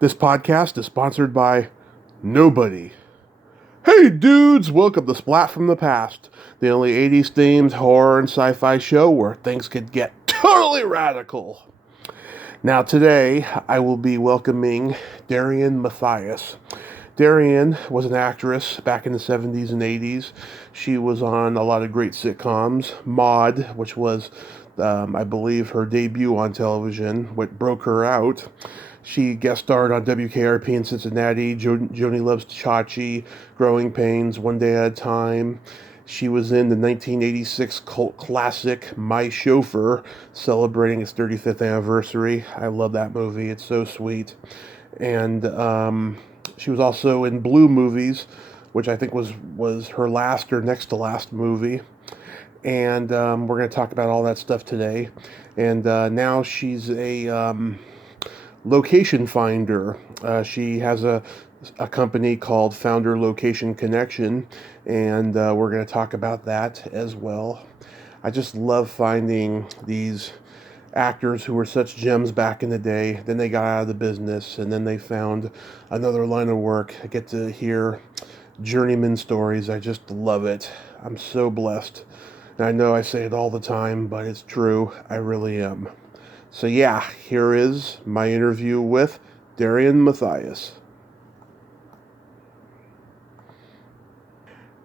This podcast is sponsored by nobody. Hey dudes, welcome to Splat from the Past, the only 80s themed horror and sci-fi show where things could get totally radical. Now today, I will be welcoming Darian Mathias. Darian was an actress back in the 70s and 80s. She was on a lot of great sitcoms. Maude, which was, I believe, her debut on television, what broke her out. She guest starred on WKRP in Cincinnati, Joni Loves Chachi, Growing Pains, One Day at a Time. She was in the 1986 cult classic My Chauffeur, celebrating its 35th anniversary. I love that movie. It's so sweet. And she was also in Blue movies, which I think was her last or next to last movie. And we're going to talk about all that stuff today. And now she's a location finder. She has a company called Founder Location Connection, and we're going to talk about that as well. I just love finding these actors who were such gems back in the day. Then they got out of the business, and then they found another line of work. I get to hear journeyman stories. I just love it. I'm so blessed. And I know I say it all the time, but it's true. I really am. So yeah, here is my interview with Darian Mathias.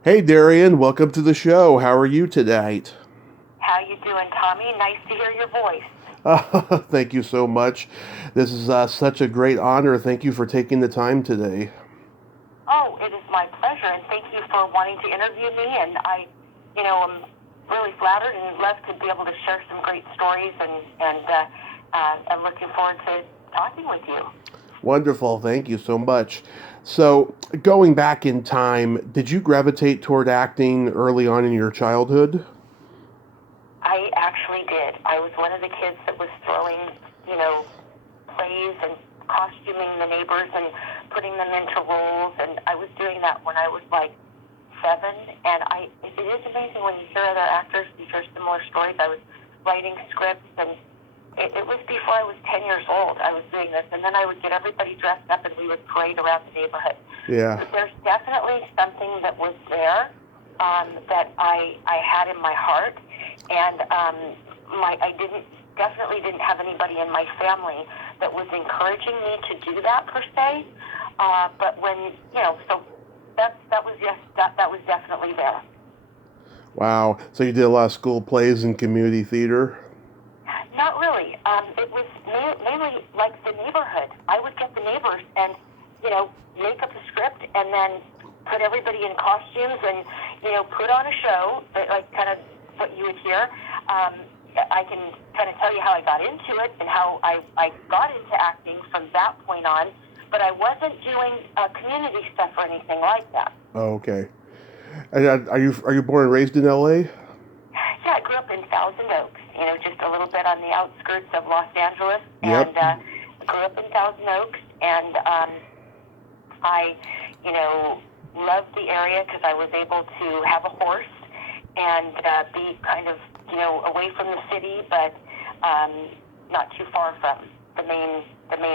Hey Darian, welcome to the show. How are you tonight? How you doing, Tommy? Nice to hear your voice. Thank you so much. This is such a great honor. Thank you for taking the time today. Oh, it is my pleasure, and thank you for wanting to interview me. And I, am really flattered and love to be able to share some great stories, and I'm looking forward to talking with you. Wonderful. Thank you so much. So, going back in time, did you gravitate toward acting early on in your childhood? I actually did. I was one of the kids that was throwing, plays and costuming the neighbors and putting them into roles, and I was doing that when I was like 7. And it is amazing when you hear other actors who share similar stories. I was writing scripts, and it was before I was 10 years old. I was doing this, and then I would get everybody dressed up, and we would parade around the neighborhood. Yeah. But there's definitely something that was there that I had in my heart, and I definitely didn't have anybody in my family that was encouraging me to do that per se. But when so that was definitely there. Wow. So you did a lot of school plays and community theater? Not really. It was mainly like the neighborhood. I would get the neighbors and, make up a script and then put everybody in costumes and, put on a show, like kind of what you would hear. I can kind of tell you how I got into it and how I got into acting from that point on, but I wasn't doing community stuff or anything like that. Oh, okay. And are you born and raised in L.A.? Yeah, I grew up in Thousand Oaks, just a little bit on the outskirts of Los Angeles. Yep. And grew up in Thousand Oaks, and I, loved the area because I was able to have a horse and be kind of, away from the city, but not too far from the main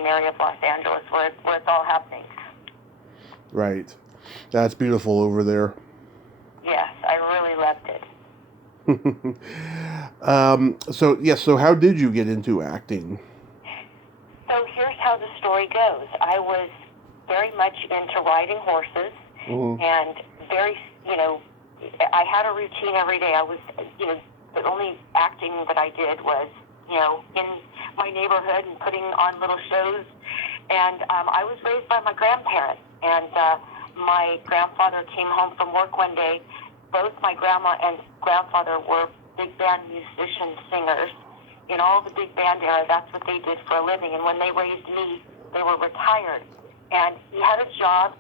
area of Los Angeles where it's all happening. Right. That's beautiful over there. Yes, I really loved it. So how did you get into acting? So here's how the story goes. I was very much into riding horses, Mm-hmm. and very, I had a routine every day. I was, the only acting that I did was, in my neighborhood and putting on little shows. And I was raised by my grandparents, and my grandfather came home from work one day. Both my grandma and grandfather were big band musicians, singers. In all the big band era, that's what they did for a living. And when they raised me, they were retired. And he had a job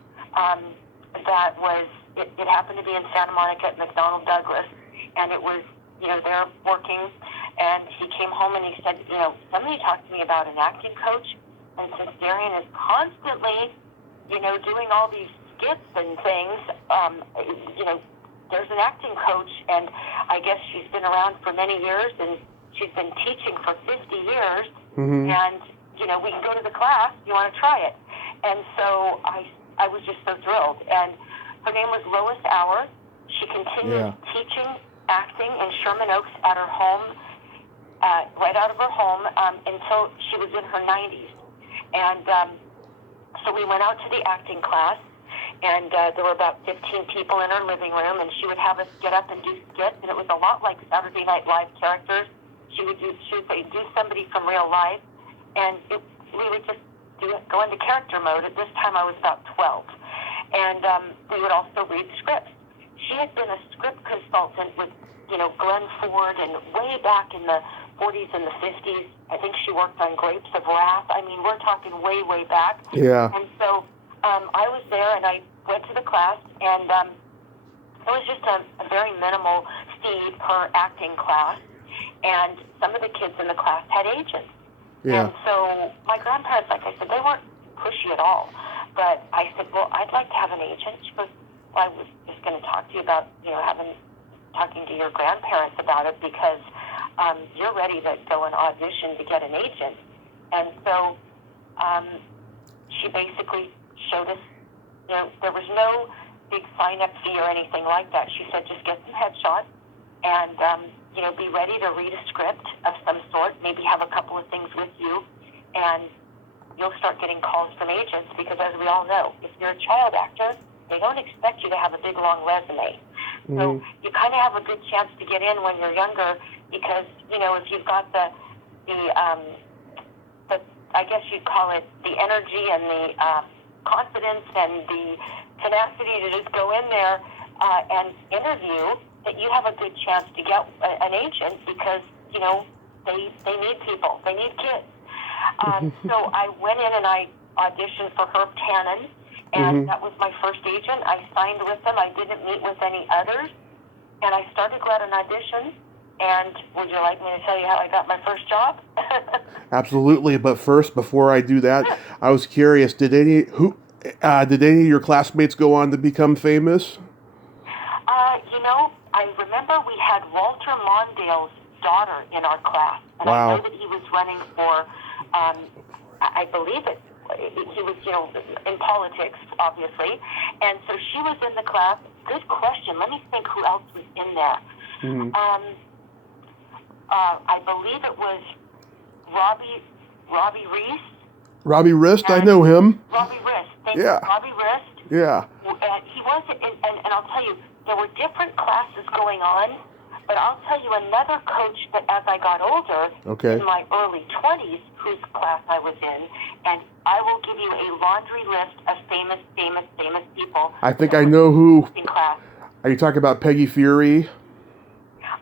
that was, it happened to be in Santa Monica at McDonnell Douglas. And it was, they're working. And he came home and he said, somebody talked to me about an acting coach. And since Darian is constantly, doing all these skits and things, there's an acting coach, and I guess she's been around for many years, and she's been teaching for 50 years, Mm-hmm. and, we can go to the class. You want to try it? And so I was just so thrilled. And her name was Lois Auer. She continued teaching acting in Sherman Oaks at her home, right out of her home, until she was in her 90s. And so we went out to the acting class, and there were about 15 people in her living room, and she would have us get up and do skits, and it was a lot like Saturday Night Live characters. She would say, do somebody from real life, and we would just go into character mode. At this time, I was about 12. And we would also read scripts. She had been a script consultant with, Glenn Ford, and way back in the 40s and the 50s. I think she worked on Grapes of Wrath. I mean, we're talking way, way back. Yeah. And so I was there, and I went to the class, and it was just a very minimal fee per acting class. And some of the kids in the class had agents. Yeah. And so my grandparents, like I said, they weren't pushy at all. But I said, well, I'd like to have an agent. She goes, well, I was just going to talk to you about, talking to your grandparents about it, because you're ready to go and audition to get an agent. And so she basically showed us, there was no big sign-up fee or anything like that. She said, just get some headshots and, be ready to read a script of some sort, maybe have a couple of things with you, and you'll start getting calls from agents, because as we all know, if you're a child actor, they don't expect you to have a big, long resume. Mm-hmm. So you kind of have a good chance to get in when you're younger, because, if you've got the I guess you'd call it the energy and the confidence and the tenacity to just go in there and interview, that you have a good chance to get an agent, because, they need people. They need kids. So I went in and I auditioned for Herb Tannen, and that was my first agent. I signed with them. I didn't meet with any others. And I started to go out on auditions. And would you like me to tell you how I got my first job? Absolutely. But first, before I do that, I was curious, did any of your classmates go on to become famous? I remember we had Walter Mondale's daughter in our class. And wow. I know that he was running for, I believe he was, in politics, obviously. And so she was in the class. Good question. Let me think who else was in there. Mm-hmm. I believe it was Robbie Reese. Robbie Rist, I know him. Robbie Rist. Thank you. Robbie Rist. Yeah. And he wasn't, and I'll tell you, there were different classes going on, but I'll tell you another coach that as I got older, in my early 20s, whose class I was in, and I will give you a laundry list of famous people. I think I know who. In class. Are you talking about Peggy Fury?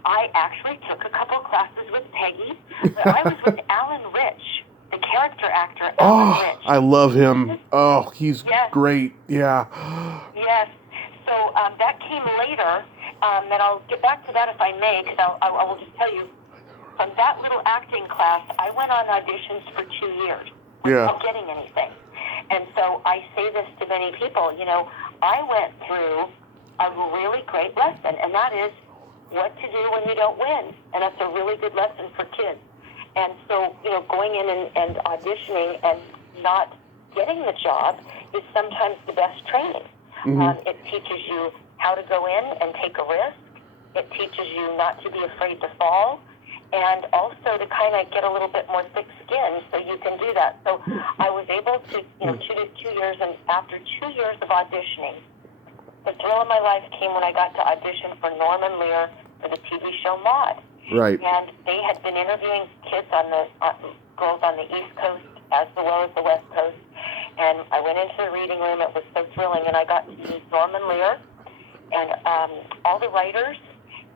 I actually took a couple of classes with Peggy, but I was with Alan Rich, the character actor, Alan Rich. I love him. Oh, he's great. Yeah. Yes. So that came later, and I'll get back to that if I may, because I will just tell you, from that little acting class, I went on auditions for 2 years without getting anything. And so I say this to many people, I went through a really great lesson, and that is what to do when you don't win. And that's a really good lesson for kids. And so, going in and auditioning and not getting the job is sometimes the best training. Mm-hmm. It teaches you how to go in and take a risk. It teaches you not to be afraid to fall, and also to kind of get a little bit more thick skin so you can do that. So I was able to, 2 years, and after 2 years of auditioning, the thrill of my life came when I got to audition for Norman Lear for the TV show Maude. Right. And they had been interviewing kids girls on the East Coast as well as the West Coast. And I went into the reading room. It was so thrilling. And I got to meet Norman Lear and all the writers.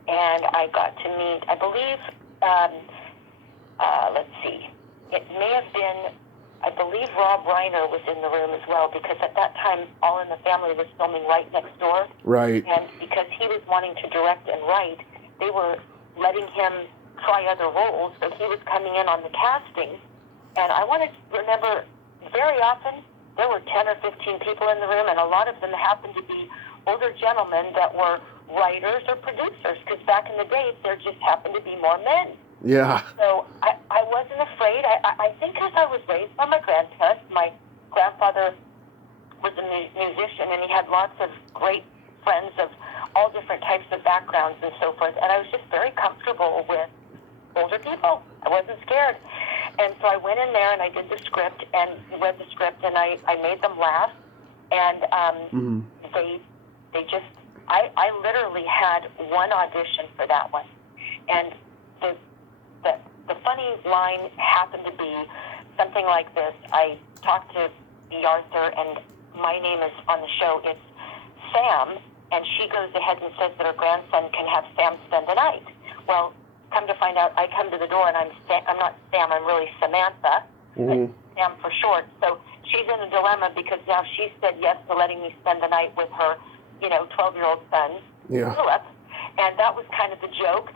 And I got to meet, I believe, let's see, it may have been, I believe Rob Reiner was in the room as well, because at that time, All in the Family was filming right next door. Right. And because he was wanting to direct and write, they were letting him try other roles, so he was coming in on the casting. And I want to remember, very often, there were 10 or 15 people in the room, and a lot of them happened to be older gentlemen that were writers or producers, because back in the day, there just happened to be more men. Yeah. So I wasn't afraid. I think because I was raised by my grandparents, my grandfather was a musician, and he had lots of great friends of all different types of backgrounds and so forth. And I was just very comfortable with older people. I wasn't scared. And so I went in there and I did the script and read the script, and I made them laugh. And they just, I literally had one audition for that one. And the funny line happened to be something like this. I talked to B. Arthur, and my name is on the show. It's Sam, and she goes ahead and says that her grandson can have Sam spend the night. Well, come to find out, I come to the door, and I'm not Sam, I'm really Samantha, but Sam for short. So she's in a dilemma because now she said yes to letting me spend the night with her, 12-year-old son, Philip, and that was kind of the joke.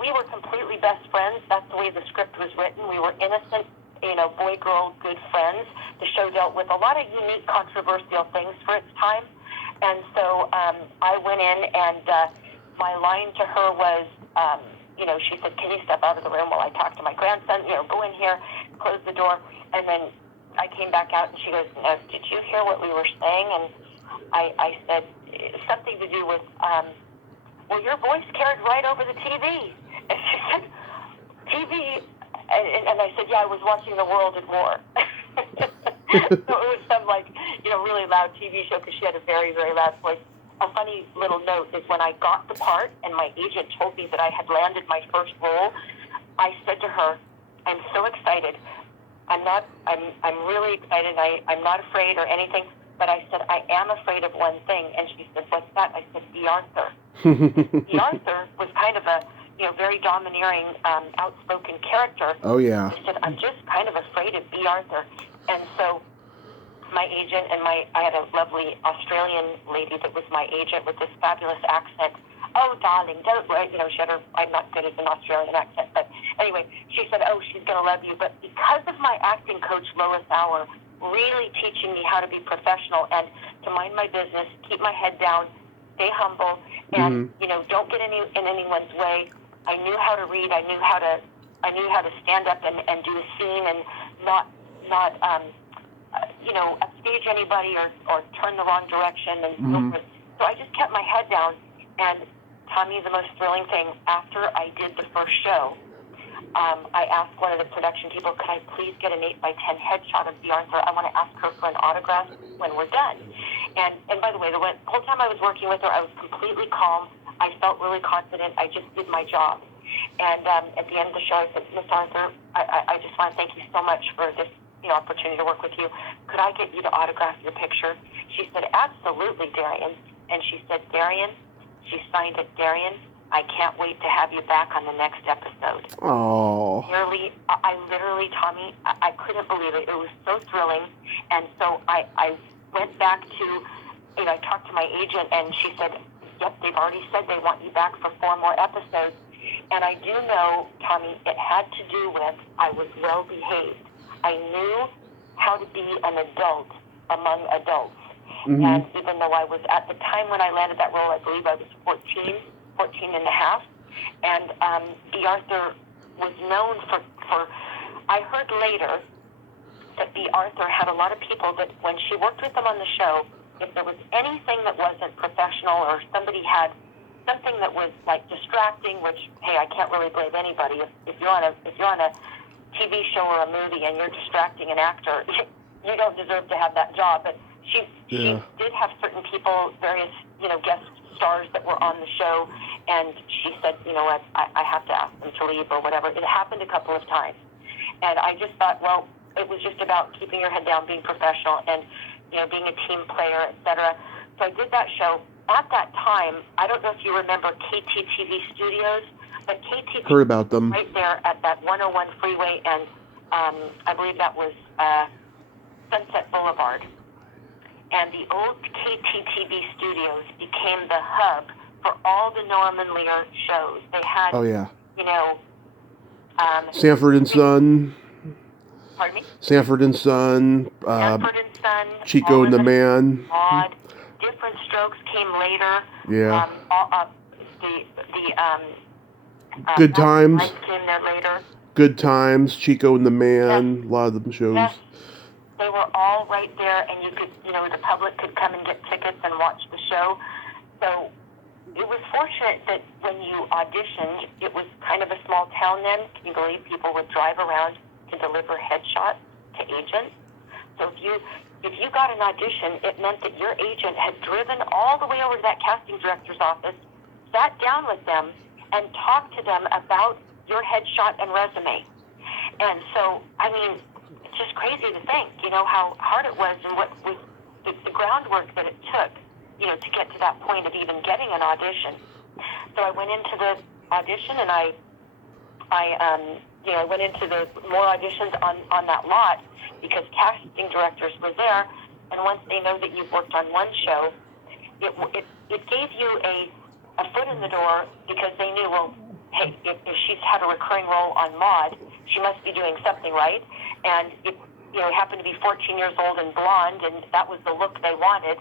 We were completely best friends. That's the way the script was written. We were innocent, boy-girl, good friends. The show dealt with a lot of unique, controversial things for its time. And so I went in, and my line to her was, she said, "Can you step out of the room while I talk to my grandson? Go in here, close the door." And then I came back out, and she goes, "Did you hear what we were saying?" And I said, something to do with, well, your voice carried right over the TV. And she said, TV? And I said, yeah, I was watching The World at War. So it was some, really loud TV show because she had a very, very loud voice. A funny little note is when I got the part and my agent told me that I had landed my first role, I said to her, I'm so excited. I'm really excited. I'm not afraid or anything. But I said, I am afraid of one thing. And she said, what's that? I said, B. Arthur. B. Arthur was kind of a, very domineering, outspoken character. Oh, yeah. I said, I'm just kind of afraid of B. Arthur. And so my agent and I had a lovely Australian lady that was my agent with this fabulous accent. Oh, darling, don't worry. She had I'm not good at an Australian accent. But anyway, she said, oh, she's going to love you. But because of my acting coach, Lois Auer, really teaching me how to be professional and to mind my business, keep my head down, stay humble, and don't get in anyone's way. I knew how to read. I knew how to stand up and do a scene and not upstage anybody or turn the wrong direction and so forth. So I just kept my head down. And Tommy, the most thrilling thing, after I did the first show, I asked one of the production people, could I please get an 8x10 headshot of B. Arthur? I want to ask her for an autograph when we're done. And by the way, the whole time I was working with her, I was completely calm. I felt really confident. I just did my job. And at the end of the show, I said, Miss Arthur, I just want to thank you so much for this opportunity to work with you. Could I get you to autograph your picture? She said, absolutely, Darian. And she said, Darian, she signed it, Darian, I can't wait to have you back on the next episode. Oh. I literally, Tommy, I couldn't believe it. It was so thrilling. And so I went back to, I talked to my agent, and she said, yep, they've already said they want you back for 4 more episodes. And I do know, Tommy, it had to do with I was well behaved. I knew how to be an adult among adults. And even though I was, at the time when I landed that role, I believe I was 14 and a half. And B. Arthur was known for, I heard later that B. Arthur had a lot of people that when she worked with them on the show, if there was anything that wasn't professional or somebody had something that was like distracting, which, hey, I can't really blame anybody. If you're on a TV show or a movie and you're distracting an actor, you don't deserve to have that job. But she did have certain people, various, guest stars that were on the show, and she said, you know what, I have to ask them to leave or whatever. It happened a couple of times. And I just thought, well, it was just about keeping your head down, being professional, and, being a team player, etc. So I did that show. At that time, I don't know if you remember KTTV Studios, but KTTV heard about them. Right there at that 101 freeway, and I believe that was Sunset Boulevard. And the old KTTV Studios became the hub for all the Norman Lear shows. They had, Sanford and Son. Pardon me? Sanford and Son. Sanford and Son. Chico and the Man. Maude. Different Strokes came later. Yeah. Good Times. Came there later. Good Times. Chico and the Man. A lot of them shows. Yes. they were all right there, and you could, the public could come and get tickets and watch the show. So it was fortunate that when you auditioned, it was kind of a small town then. Can you believe people would drive around to deliver headshots to agents? So if you got an audition, it meant that your agent had driven all the way over to that casting director's office, sat down with them, and talked to them about your headshot and resume. And so, I mean, it's just crazy to think, how hard it was and what the groundwork that it took, to get to that point of even getting an audition. So I went into the audition, and I went into the more auditions on that lot because casting directors were there, and once they know that you've worked on one show, it gave you a foot in the door because they knew, well, hey, if she's had a recurring role on Maude, she must be doing something right. And it happened to be 14 years old and blonde, and that was the look they wanted.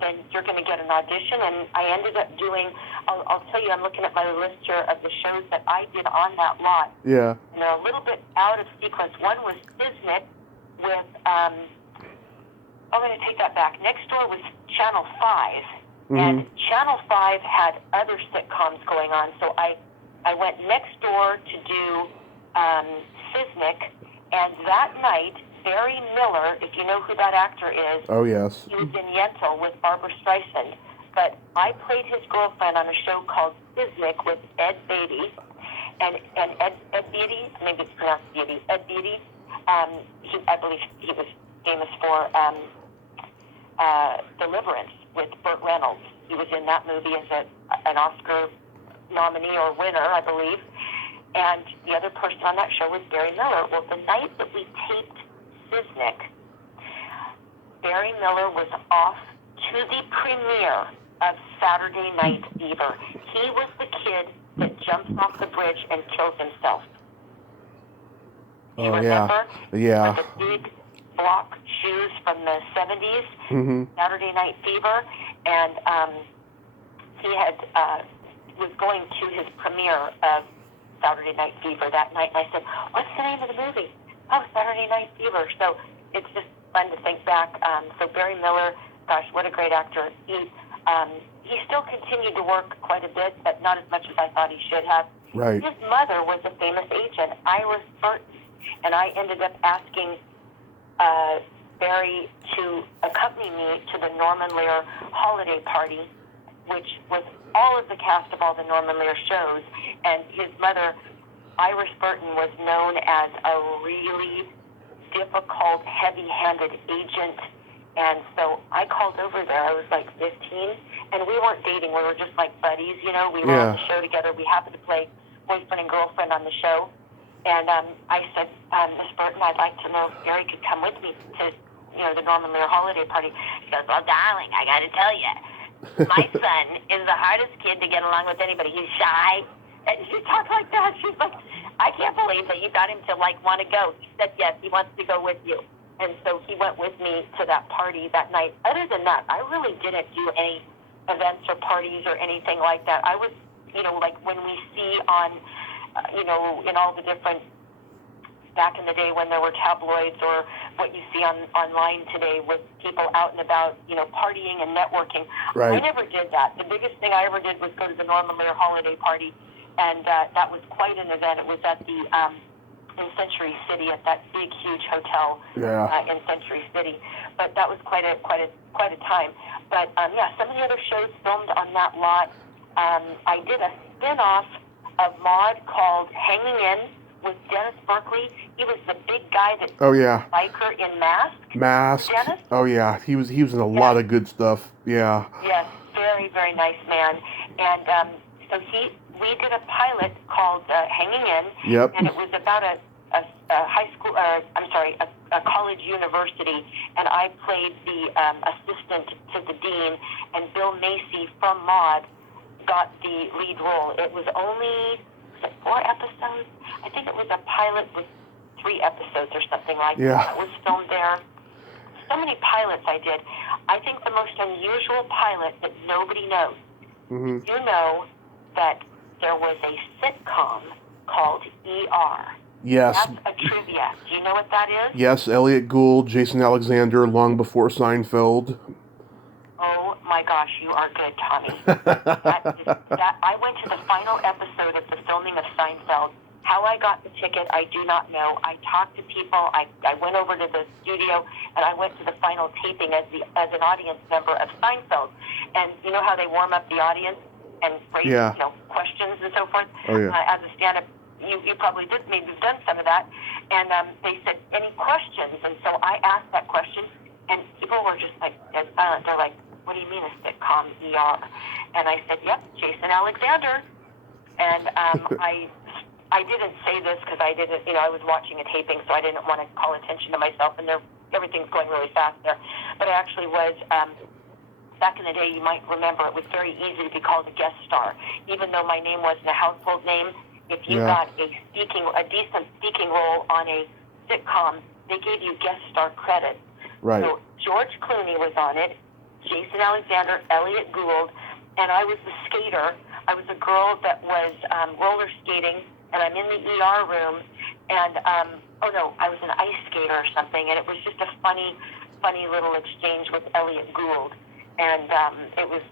Then you're going to get an audition. And I ended up doing, I'll tell you, I'm looking at my list here of the shows that I did on that lot. Yeah. And they're a little bit out of sequence. One was Biznik with, I'm going to take that back. Next door was Channel 5. Mm-hmm. And Channel 5 had other sitcoms going on. So I went next door to do Biznik. And that night, Barry Miller, if you know who that actor is. Oh, yes. He was in Yentl with Barbara Streisand. But I played his girlfriend on a show called Biznik with Ed Beatty. And Ed Beatty, maybe it's pronounced Beatty, Ed Beatty, I believe he was famous for Deliverance with Burt Reynolds. He was in that movie as an Oscar nominee or winner, I believe. And the other person on that show was Barry Miller. Well, the night that we taped Biznik, Barry Miller was off to the premiere of Saturday Night Fever. He was the kid that jumps off the bridge and kills himself. You remember? Yeah. With the big block shoes from the 70s, mm-hmm. Saturday Night Fever, and he had was going to his premiere of Saturday Night Fever that night, and I said, "What's the name of the movie?" "Oh, Saturday Night Fever." So it's just fun to think back. So Barry Miller, gosh, what a great actor. He still continued to work quite a bit, but not as much as I thought he should have. Right. His mother was a famous agent, Iris Burton, and I ended up asking Barry to accompany me to the Norman Lear holiday party, which was all of the cast of all the Norman Lear shows. And his mother, Iris Burton, was known as a really difficult, heavy-handed agent. And so I called over there. I was like 15, and we weren't dating. We were just like buddies, We were on the show together. We happened to play boyfriend and girlfriend on the show. And I said, Miss Burton, I'd like to know if Barry could come with me to, the Norman Lear holiday party. She goes, "Well, darling, I got to tell you, my son is the hardest kid to get along with anybody. He's shy." And she talked like that. She's like, "I can't believe that you got him to, want to go." He said, "Yes, he wants to go with you." And so he went with me to that party that night. Other than that, I really didn't do any events or parties or anything like that. I was, like when we see on, in all the different, back in the day when there were tabloids, or what you see online today with people out and about, partying and networking. Right. I never did that. The biggest thing I ever did was go to the Norman Lear holiday party, and that was quite an event. It was at the in Century City, at that big, huge hotel in Century City. But that was quite a time. But some of the other shows filmed on that lot. I did a spin-off of Maude called Hanging In with Dennis Berkeley. He was the big guy that biker in Mask. Dennis? Oh yeah, he was in a lot of good stuff. Yeah. Yes, very, very nice man. And so we did a pilot called Hanging In. Yep. And it was about a high school, a college university, and I played the assistant to the dean, and Bill Macy from Maude got the lead role. It was only 4 episodes? I think it was a pilot with 3 episodes or something like that. It was filmed there. So many pilots I did. I think the most unusual pilot that nobody knows. Mm-hmm. You know that there was a sitcom called ER. Yes. That's a trivia. Do you know what that is? Yes, Elliot Gould, Jason Alexander, long before Seinfeld. Oh my gosh, you are good, Tommy. I went to the final episode of the filming of Seinfeld. How I got the ticket, I do not know. I talked to people. I went over to the studio, and I went to the final taping as an audience member of Seinfeld. And you know how they warm up the audience and raise questions and so forth? Oh, yeah. As a stand-up, you probably did, maybe you've done some of that. And they said, any questions? And so I asked that question, and people were just like dead silent. They're like, what do you mean a sitcom, ER? And I said, yep, Jason Alexander. And I didn't say this because I didn't, I was watching a taping, so I didn't want to call attention to myself, and everything's going really fast there. But I actually was, back in the day, you might remember, it was very easy to be called a guest star. Even though my name wasn't a household name, if you got a decent speaking role on a sitcom, they gave you guest star credit. Right. So George Clooney was on it, Jason Alexander, Elliot Gould, and I was the skater. I was a girl that was roller skating, and I'm in the ER room, and I was an ice skater or something, and it was just a funny little exchange with Elliot Gould, and it was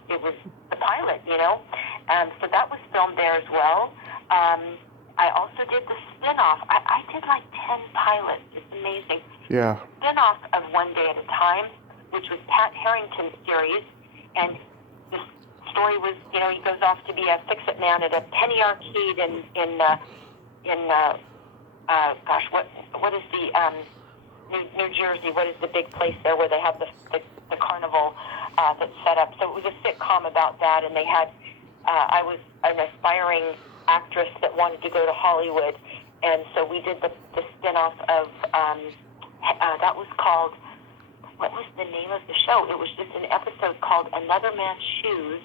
the pilot, so that was filmed there as well. I also did the spin-off. I did like 10 pilots. It's amazing. Yeah. Spin-off of One Day at a Time, which was Pat Harrington's series, and the story was, he goes off to be a fix-it man at a penny arcade in what is the New Jersey? What is the big place there where they have the carnival that's set up? So it was a sitcom about that, and they had I was an aspiring actress that wanted to go to Hollywood, and so we did the spin-off of that was called, what was the name of the show? It was just an episode called Another Man's Shoes,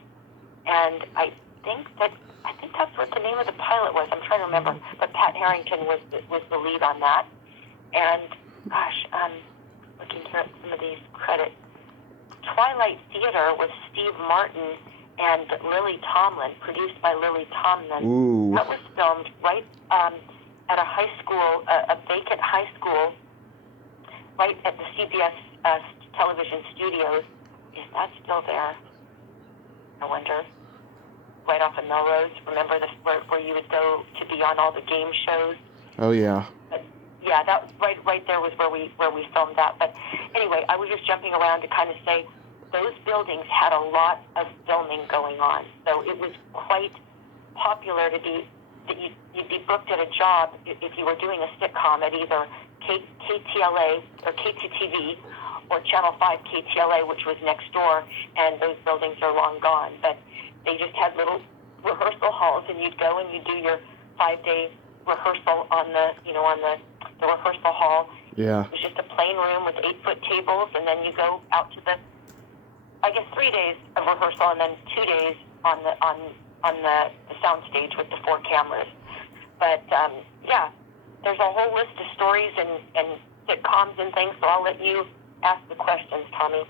and I think that's what the name of the pilot was. I'm trying to remember, but Pat Harrington was the lead on that. And gosh, looking here at some of these credits. Twilight Theater with Steve Martin and Lily Tomlin, produced by Lily Tomlin. Ooh. That was filmed right at a high school, a vacant high school, right at the CBS television studios. Is that still there? I wonder. Right off of Melrose. Remember where you would go to be on all the game shows? Oh yeah. But, yeah, that right there was where we filmed that. But anyway, I was just jumping around to kind of say those buildings had a lot of filming going on, so it was quite popular to be that you'd be booked at a job if you were doing a sitcom at either KTLA or KTTV or Channel 5 KTLA, which was next door, and those buildings are long gone. But they just had little rehearsal halls, and you'd go and you'd do your 5-day rehearsal on the rehearsal hall. Yeah. It was just a plain room with 8-foot tables, and then you go out to 3 days of rehearsal, and then 2 days on the sound stage with the 4 cameras. But there's a whole list of stories and sitcoms and things, so I'll let you ask the questions, Tommy.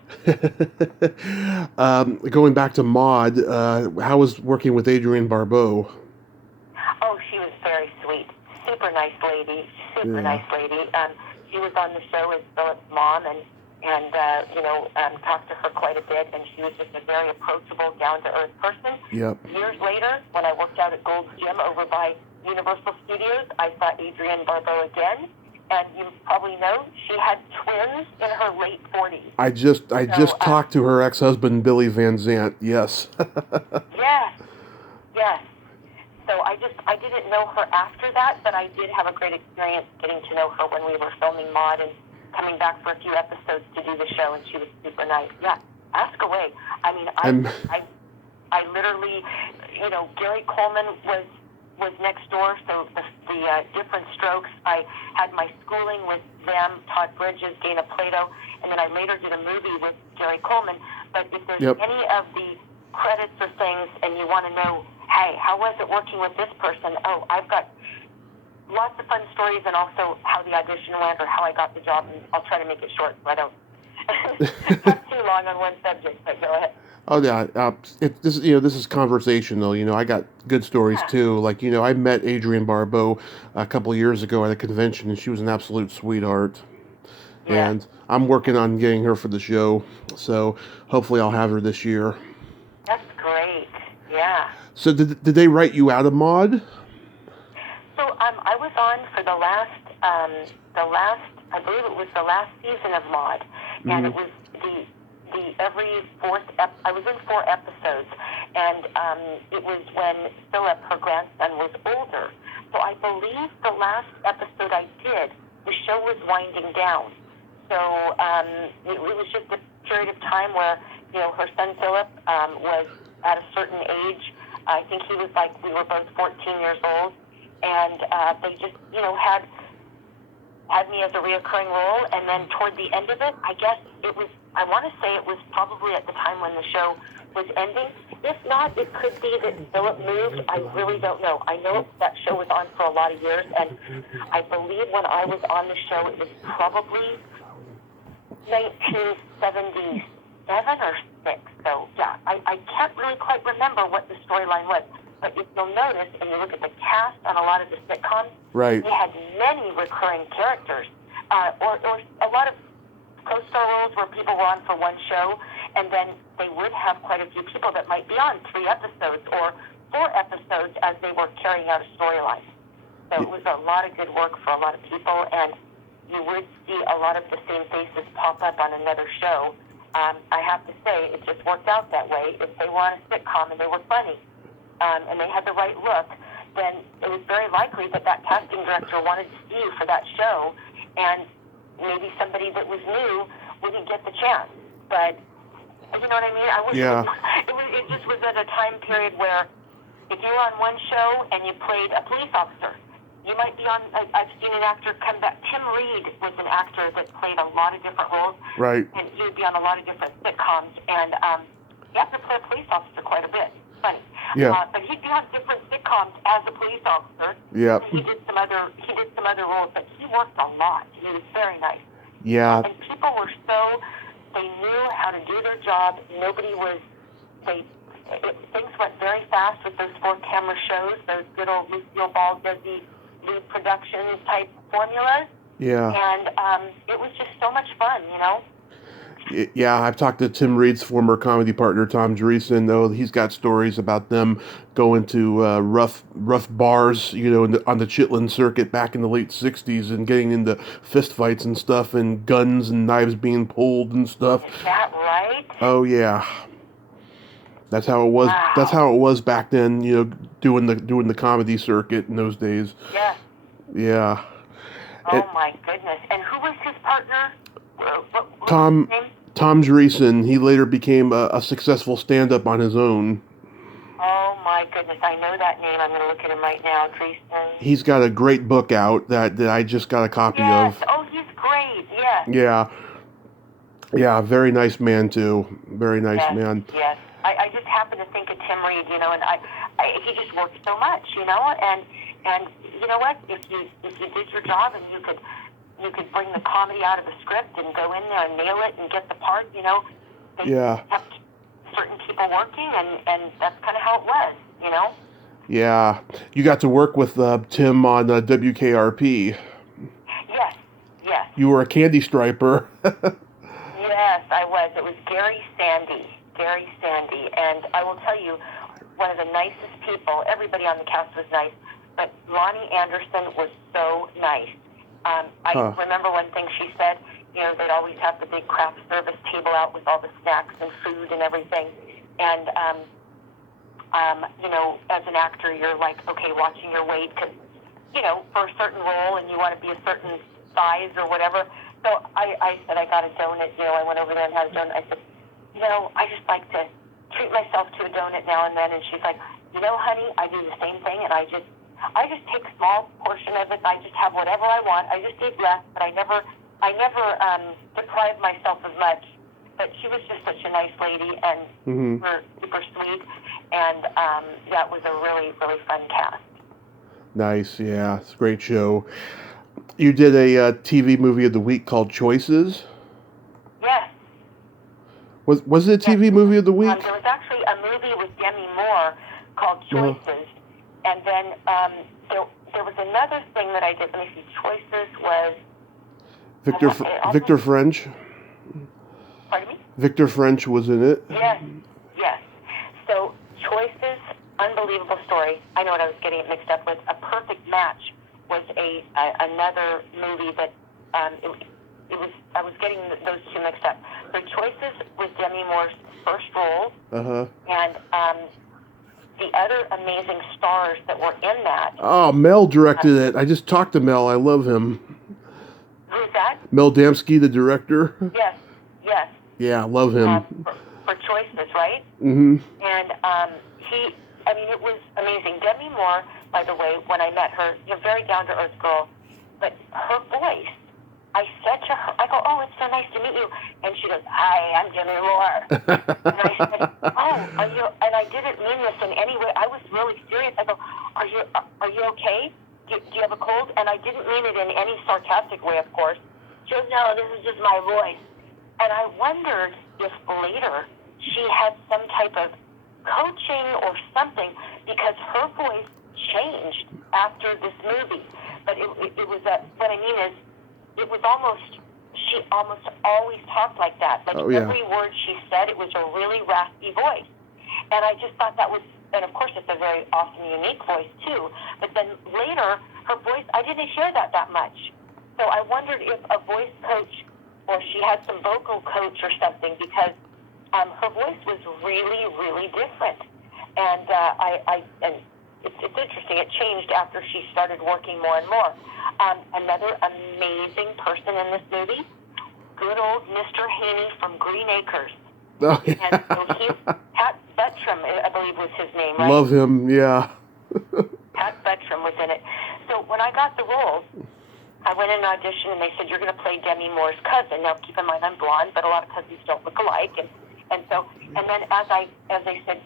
Going back to Maude, how was working with Adrian Barbeau? Oh, she was very sweet. Super nice lady. Nice lady. She was on the show as Philip's mom, and talked to her quite a bit, and she was just a very approachable, down-to-earth person. Yep. Years later, when I worked out at Gold's Gym over by Universal Studios, I saw Adrienne Barbeau again, and you probably know she had twins in her late 40s. I just talked to her ex-husband, Billy Van Zant. Yes. Yes. So I didn't know her after that, but I did have a great experience getting to know her when we were filming Maude and coming back for a few episodes to do the show, and she was super nice. Yeah, ask away. I mean, I literally, Gary Coleman was next door, so the Different Strokes, I had my schooling with them, Todd Bridges, Dana Plato, and then I later did a movie with Gary Coleman. But if there's any of the credits or things and you want to know, hey, how was it working with this person? Oh, I've got lots of fun stories, and also how the audition went or how I got the job, and I'll try to make it short so I don't talk too long on one subject, but go ahead. Oh yeah, this is conversational. I got good stories Yeah. too. Like I met Adrian Barbeau a couple of years ago at a convention, and she was an absolute sweetheart. Yeah. And I'm working on getting her for the show, so hopefully I'll have her this year. That's great. Yeah. So did they write you out of Maude? So I was on for I believe it was the last season of Maude, and Mm-hmm. it was the every I was in 4 episodes, and it was when Philip, her grandson, was older. So I believe the last episode I did, the show was winding down. So it was just a period of time where her son Philip was at a certain age. I think he was like we were both 14 years old, and they just had me as a reoccurring role. And then toward the end of it, I guess I want to say it was probably at the time when the show was ending. If not, it could be that Philip moved. I really don't know. I know that show was on for a lot of years, and I believe when I was on the show, it was probably 1977 or 6. So, yeah, I can't really quite remember what the storyline was. But if you'll notice, and you look at the cast on a lot of the sitcoms, Right. they had many recurring characters, or a lot of co-star roles where people were on for one show, and then they would have quite a few people that might be on 3 episodes or 4 episodes as they were carrying out a storyline. So it was a lot of good work for a lot of people, and you would see a lot of the same faces pop up on another show. I have to say, it just worked out that way. If they were on a sitcom and they were funny, and they had the right look, then it was very likely that casting director wanted to see you for that show, and maybe somebody that was new wouldn't get the chance. But you know what I mean? I wish Yeah. it just was at a time period where if you were on one show and you played a police officer, you might be on. I've seen an actor come back. Tim Reed was an actor that played a lot of different roles, Right. and he would be on a lot of different sitcoms, and he had to play a police officer quite a bit. Funny. Yeah. But he'd be on different sitcoms as a police officer. Yeah. He did some other roles, but he worked a lot. He was very nice. Yeah. And people were they knew how to do their job. Things went very fast with those 4-camera shows, those good old Lucille Ball, Desi lead production type formulas. Yeah. And it was just so much fun, Yeah, I've talked to Tim Reed's former comedy partner, Tom Dreesen, though. He's got stories about them going to rough bars, on the Chitlin circuit back in the late 60s and getting into fist fights and stuff and guns and knives being pulled and stuff. Is that right? Oh, yeah. That's how it was. Wow. That's how it was back then, doing the comedy circuit in those days. Yes. Yeah. Oh, my goodness. And who was his partner? What Tom was his name? Tom Dreesen. He later became a successful stand-up on his own. Oh, my goodness. I know that name. I'm going to look at him right now. Dreesen. He's got a great book out that I just got a copy Yes. of. Oh, he's great. Yes. Yeah. Yeah, very nice man, too. Very nice man. Yes. I just happen to think of Tim Reed, and he just worked so much, and you know what? If you did your job and you could bring the comedy out of the script and go in there and nail it and get the part, they Yeah. kept certain people working, and that's kind of how it was, Yeah. You got to work with Tim on WKRP. Yes. Yes. You were a candy striper. Yes, I was. It was Gary Sandy, and I will tell you, one of the nicest people. Everybody on the cast was nice, but Lonnie Anderson was so nice. I remember one thing she said. They'd always have the big craft service table out with all the snacks and food and everything, and as an actor, you're like, okay, watching your weight because, for a certain role, and you want to be a certain size or whatever. So I said I got a donut. I went over there and had a donut. I said, I just like to treat myself to a donut now and then. And she's like, honey, I do the same thing, and I just take a small portion of it. I just have whatever I want. I just eat less, but I never deprive myself of much. But she was just such a nice lady and super sweet, and that was a really, really fun cast. Nice, yeah, it's a great show. You did a TV movie of the week called Choices. Yes. Was it a TV movie of the week? There was actually a movie with Demi Moore called Choices, and then there was another thing that I did. Let me see. Choices was Victor French. Pardon me? Victor French was in it. Yes. So Choices, unbelievable story. I know what I was getting it mixed up with. A Perfect Match was another movie that it was. I was getting those two mixed up. So Choices was Demi Moore's first role, and the other amazing stars that were in that. Oh, Mel directed it. I just talked to Mel. I love him. Who's that? Mel Damsky, the director. Yes. Yeah, I love him. For Choices, right? Mm-hmm. And it was amazing. Demi Moore, by the way, when I met her, very down-to-earth girl, but her voice, I said to her, I go, "Oh, it's so nice to meet you." And she goes, "Hi, I'm Demi Moore." And I said, "Oh, are you?" And I didn't mean this in any way. I was really serious. I go, Are you okay? Do you have a cold?" And I didn't mean it in any sarcastic way, of course. She goes, "No, this is just my voice." And I wondered if later she had some type of coaching or something, because her voice changed after this movie. But it was what I mean is, it was she almost always talked like that. Like every word she said, it was a really raspy voice. And I just thought that was, and of course it's a very awesome, unique voice too. But then later, her voice, I didn't hear that much. So I wondered if a voice coach, or she had some vocal coach or something, because her voice was really, really different. And and it's interesting. It changed after she started working more and more. Another amazing person in this movie, good old Mr. Haney from Green Acres. Oh, yeah. And so Pat Buttram, I believe was his name, right? Love him, yeah. Pat Buttram was in it. So when I got the role, I went in an audition, and they said, "You're going to play Demi Moore's cousin." Now, keep in mind, I'm blonde, but a lot of cousins don't look alike. And then as they said,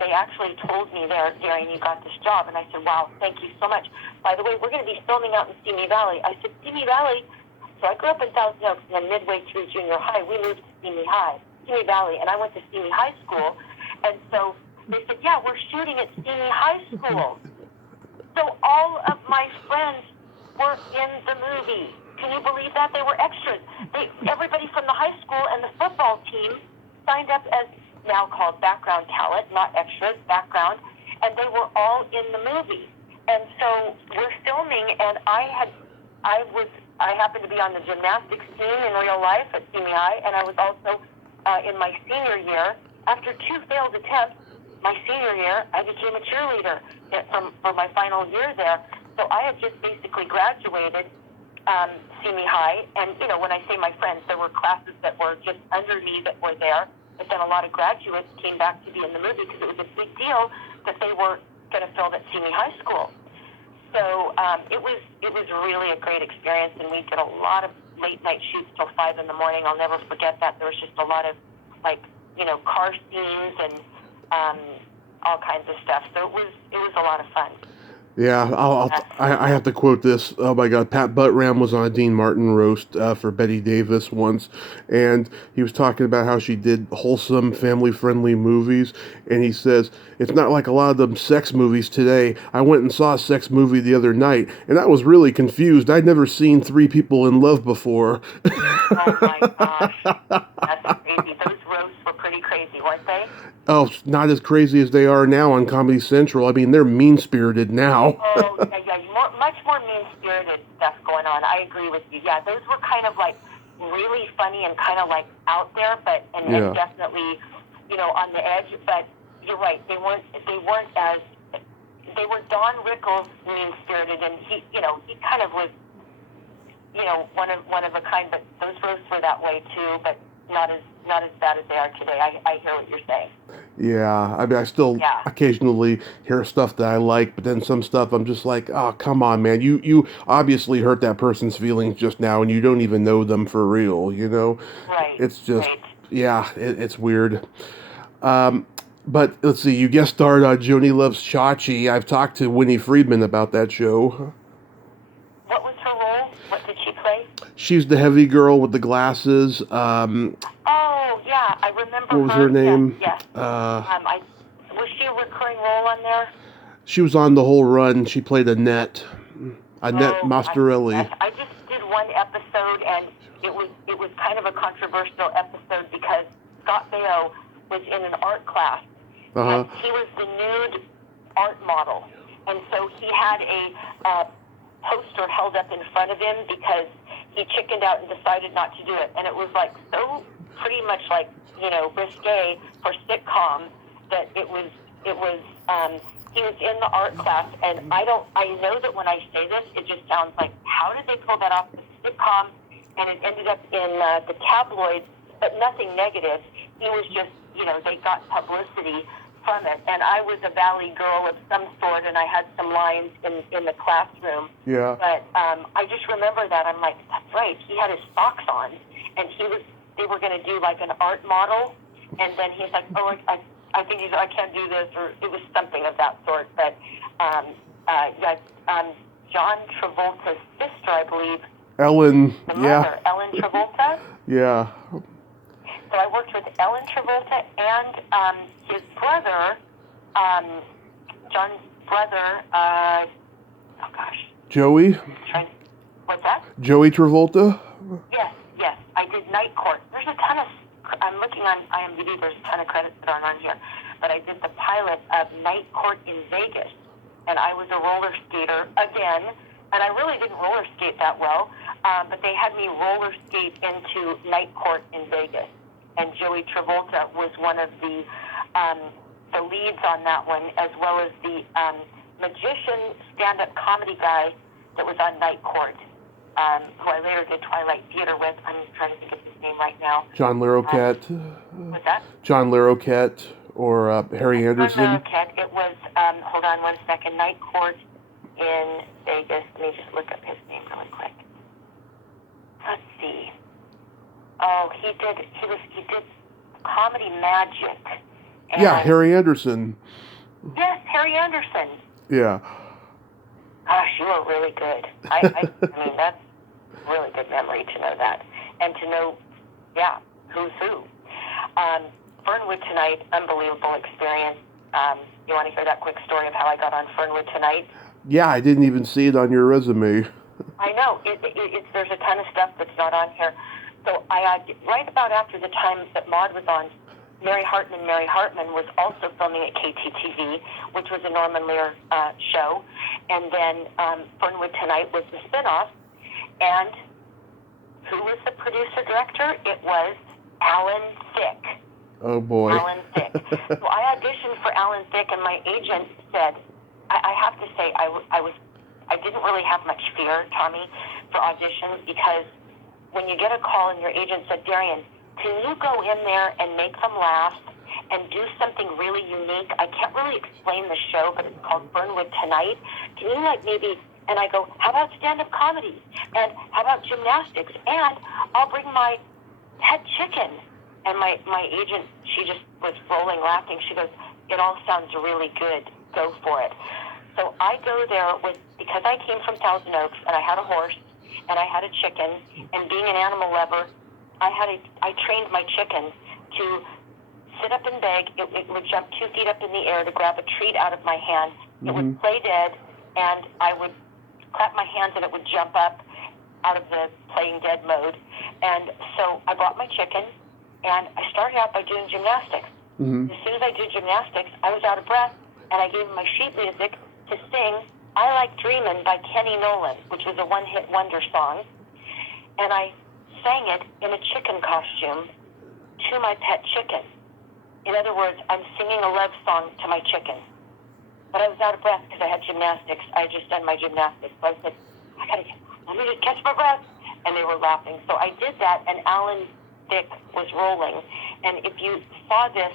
they actually told me there, "Darian, you got this job." And I said, "Wow, thank you so much. By the way, we're going to be filming out in Simi Valley." I said, "Simi Valley?" So I grew up in Thousand Oaks, and then midway through junior high, we moved to Simi Valley, and I went to Simi High School. And so they said, "Yeah, we're shooting at Simi High School." So all of my friends were in the movie. Can you believe that? They were extras. Everybody from the high school and the football team signed up as now called background talent, not extras, background, and they were all in the movie. And so we're filming, and I happened to be on the gymnastics team in real life at Simi High, and I was also in my senior year. After 2 failed attempts, my senior year, I became a cheerleader for my final year there. So I had just basically graduated Simi High, and when I say my friends, there were classes that were just under me that were there, but then a lot of graduates came back to be in the movie because it was a big deal that they were going to film at Simi High School. So it was really a great experience, and we did a lot of late night shoots till 5 in the morning. I'll never forget that. There was just a lot of car scenes and all kinds of stuff. So it was a lot of fun. Yeah, I have to quote this. Oh my God, Pat Buttram was on a Dean Martin roast for Betty Davis once, and he was talking about how she did wholesome, family-friendly movies, and he says, "It's not like a lot of them sex movies today. I went and saw a sex movie the other night, and I was really confused. I'd never seen 3 people in love before." Oh my gosh, that's crazy. Those roasts were pretty crazy, weren't they? Oh, not as crazy as they are now on Comedy Central. I mean, they're mean-spirited now. Oh, yeah, much more mean-spirited stuff going on. I agree with you. Yeah, those were kind of really funny and kind of out there, and definitely, on the edge. But you're right, they weren't as, they were Don Rickles mean-spirited, and he kind of was, one of a kind. But those roasts were that way too, but not as bad as they are today. I hear what you're saying. Yeah, I mean, I still occasionally hear stuff that I like, but then some stuff I'm just like, oh, come on, man. You obviously hurt that person's feelings just now, and you don't even know them for real, Right. It's just, it's weird. But let's see, you guest starred on Joni Loves Chachi. I've talked to Winnie Friedman about that show. What was her role? What did she play? She's the heavy girl with the glasses. Oh, yeah. Yeah, I remember What was her name? Yes. Was she a recurring role on there? She was on the whole run. She played Annette Mastorelli. I just did one episode, and it was kind of a controversial episode because Scott Baio was in an art class, and he was the nude art model, and so he had a poster held up in front of him because he chickened out and decided not to do it, and it was like so pretty much like risque for sitcom that it was. He was in the art class, and I know that when I say this, it just sounds like, how did they pull that off the sitcom? And it ended up in the tabloids, but nothing negative. He was just, they got publicity from it. And I was a valley girl of some sort, and I had some lines in the classroom. Yeah. But I just remember that. I'm like, that's right. He had his socks on, and they were going to do like an art model, and then he's like, oh, I think I can't do this, or it was something of that sort. But John Travolta's sister, I believe. Ellen. The mother, Ellen Travolta. Yeah. So I worked with Ellen Travolta and his brother, John's brother. Oh gosh. Joey. What's that? Joey Travolta. Yes. I did Night Court. There's a ton of. I'm looking on IMDb. There's a ton of credits that aren't on here, but I did the pilot of Night Court in Vegas, and I was a roller skater again. And I really didn't roller skate that well, but they had me roller skate into Night Court in Vegas, and Joey Travolta was one of the leads on that one, as well as the magician stand-up comedy guy that was on Night Court, who I later did Twilight Theater with. I'm trying to think of his name right now. John Larroquette. What's that? John Larroquette or Harry Anderson. John Larroquette. It was, hold on one second, Night Court in Vegas. Let me just look up his name really quick. Let's see. Oh, he did Comedy Magic. And yeah, Harry Anderson. Yes, Harry Anderson. Yeah. Gosh, you are really good. I mean, that's really good memory to know that. And to know, who's who. Fernwood Tonight, unbelievable experience. You want to hear that quick story of how I got on Fernwood Tonight? Yeah, I didn't even see it on your resume. I know. There's a ton of stuff that's not on here. So right about after the time that Maude was on, Mary Hartman was also filming at KTTV, which was a Norman Lear show. And then Fernwood Tonight was the spinoff. And who was the producer-director? It was Alan Thicke. Oh, boy. Alan Thicke. So I auditioned for Alan Thicke, and my agent said, I have to say, I didn't really have much fear, Tommy, for auditions, because when you get a call and your agent said, Darian, can you go in there and make them laugh and do something really unique? I can't really explain the show, but it's called Fernwood Tonight. Can you maybe, and I go, how about stand-up comedy? And how about gymnastics? And I'll bring my pet chicken. And my agent, she just was rolling laughing. She goes, it all sounds really good. Go for it. So I go there because I came from Thousand Oaks, and I had a horse, and I had a chicken, and being an animal lover, I trained my chicken to sit up and beg. It would jump 2 feet up in the air to grab a treat out of my hand. It would play dead, and I would clap my hands, and it would jump up out of the playing dead mode. And so I brought my chicken, and I started out by doing gymnastics. Mm-hmm. As soon as I did gymnastics, I was out of breath, and I gave him my sheet music to sing I Like Dreamin' by Kenny Nolan, which was a one-hit wonder song. And I sang it in a chicken costume to my pet chicken. In other words, I'm singing a love song to my chicken. But I was out of breath because I had gymnastics. I had just done my gymnastics. So I said, let me just catch my breath. And they were laughing. So I did that, and Alan Thicke was rolling. And if you saw this,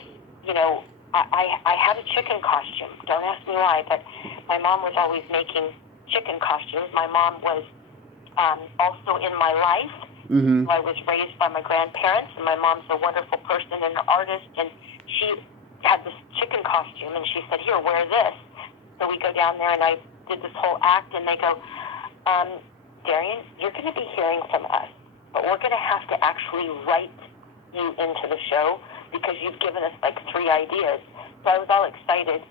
I had a chicken costume. Don't ask me why, but my mom was always making chicken costumes. My mom was also in my life. Mm-hmm. I was raised by my grandparents, and my mom's a wonderful person and an artist, and she had this chicken costume, and she said, here, wear this. So we go down there, and I did this whole act, and they go, Darian, you're going to be hearing from us, but we're going to have to actually write you into the show because you've given us like 3 ideas. So I was all excited.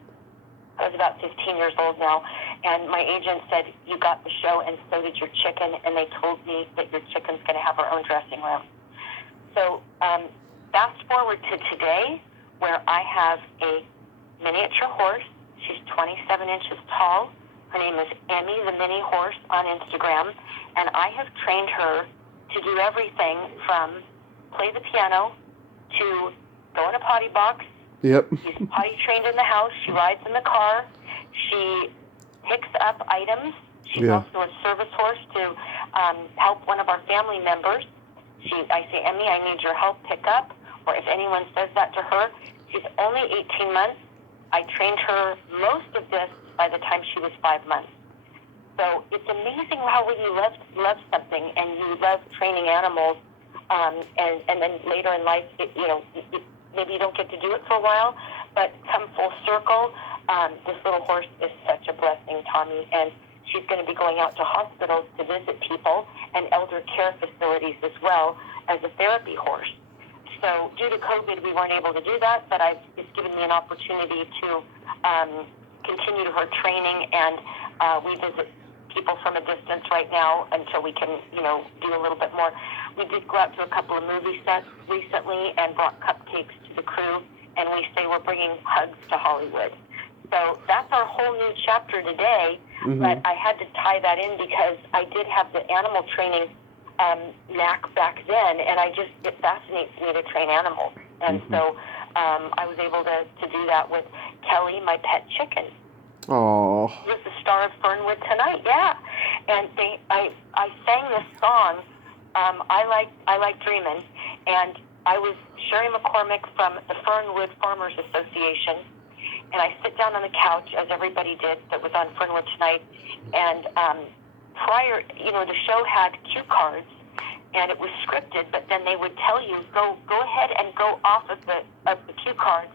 I was about 15 years old now, and my agent said, you got the show, and so did your chicken, and they told me that your chicken's going to have her own dressing room. So fast forward to today, where I have a miniature horse. She's 27 inches tall. Her name is Emmy the Mini Horse on Instagram, and I have trained her to do everything from play the piano to go in a potty box. Yep. She's potty trained in the house. She rides in the car. She picks up items. She's also a service horse to help one of our family members. I say, Emmy, I need your help pick up. Or if anyone says that to her, she's only 18 months. I trained her most of this by the time she was 5 months. So it's amazing how when you love something and you love training animals, and then later in life, maybe you don't get to do it for a while, but come full circle, this little horse is such a blessing, Tommy, and she's going to be going out to hospitals to visit people and elder care facilities as well as a therapy horse. So due to COVID, we weren't able to do that, but it's given me an opportunity to continue her training, and we visit people from a distance right now until we can, do a little bit more. We did go out to a couple of movie sets recently and brought cupcakes to the crew, and we say we're bringing hugs to Hollywood. So that's our whole new chapter today, but I had to tie that in because I did have the animal training knack back then, and it fascinates me to train animals. And so I was able to do that with Kelly, my pet chicken. Aww. He was the star of Fernwood Tonight, yeah. And I sang this song, I Like Dreamin', and I was Sherry McCormick from the Fernwood Farmers Association, and I sit down on the couch, as everybody did that was on Fernwood Tonight, and prior, the show had cue cards, and it was scripted, but then they would tell you, go ahead and go off of the cue cards.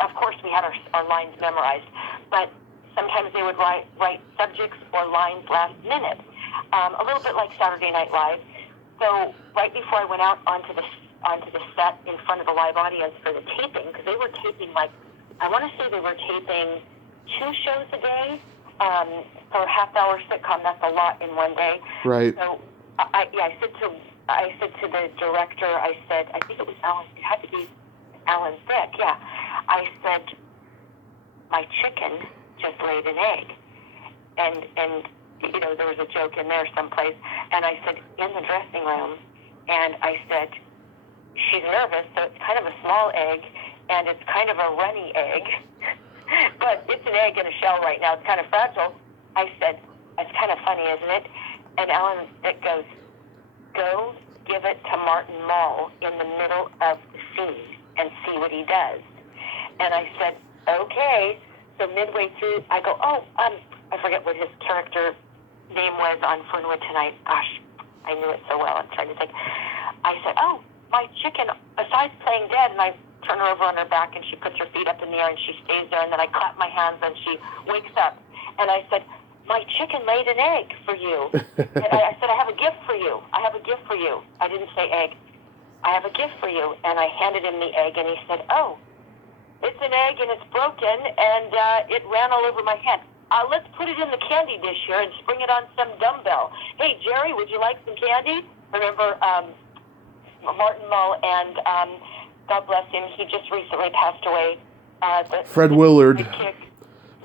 Of course we had our lines memorized, but sometimes they would write subjects or lines last minute, a little bit like Saturday Night Live. So right before I went out onto the set in front of the live audience for the taping, because they were taping I want to say they were taping 2 shows a day for a half-hour sitcom. That's a lot in one day. Right. So I said to the director, I said, I think it was Alan. It had to be Alan Beck. Yeah. I said, my chicken just laid an egg, and there was a joke in there someplace, and I said, in the dressing room, and I said, she's nervous, so it's kind of a small egg, and it's kind of a runny egg, but it's an egg in a shell right now. It's kind of fragile. I said, it's kind of funny, isn't it? And Alan, it goes, go give it to Martin Mull in the middle of the scene and see what he does. And I said, okay. So midway through, I go, I forget what his character name was on Fernwood Tonight. Gosh, I knew it so well. I'm trying to think. I said, my chicken, besides playing dead, and I turn her over on her back, and she puts her feet up in the air, and she stays there, and then I clap my hands, and she wakes up. And I said, my chicken laid an egg for you. And I said, I have a gift for you. I have a gift for you. I didn't say egg. I have a gift for you. And I handed him the egg, and he said, it's an egg, and it's broken, and it ran all over my head. Let's put it in the candy dish here and spring it on some dumbbell. Hey, Jerry, would you like some candy? Remember Martin Mull, and God bless him, he just recently passed away. Fred Willard.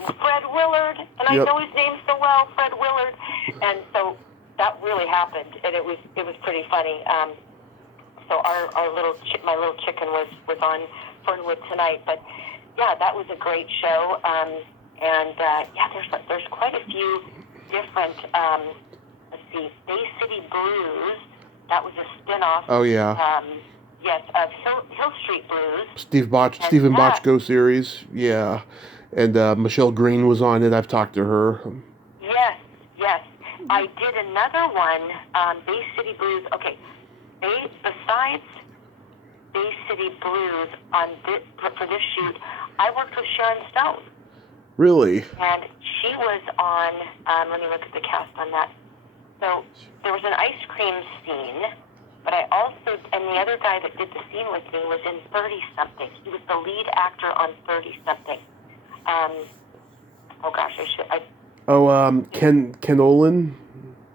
Fred Willard, and I know his name so well, Fred Willard. And so that really happened, and it was pretty funny. So my little chicken was on Fernwood Tonight, but yeah, that was a great show. There's quite a few different. Let's see, Bay City Blues. That was a spinoff. Oh yeah. Yes, of Hill Street Blues. Stephen Bochco series. Yeah, and Michelle Green was on it. I've talked to her. Yes. I did another one, Bay City Blues. Okay, besides Bay City Blues for this shoot, I worked with Sharon Stone. Really? And she was on, let me look at the cast on that. So there was an ice cream scene, But I also, and the other guy that did the scene with me was in 30-something. He was the lead actor on 30-something. Oh gosh, Ken Olin?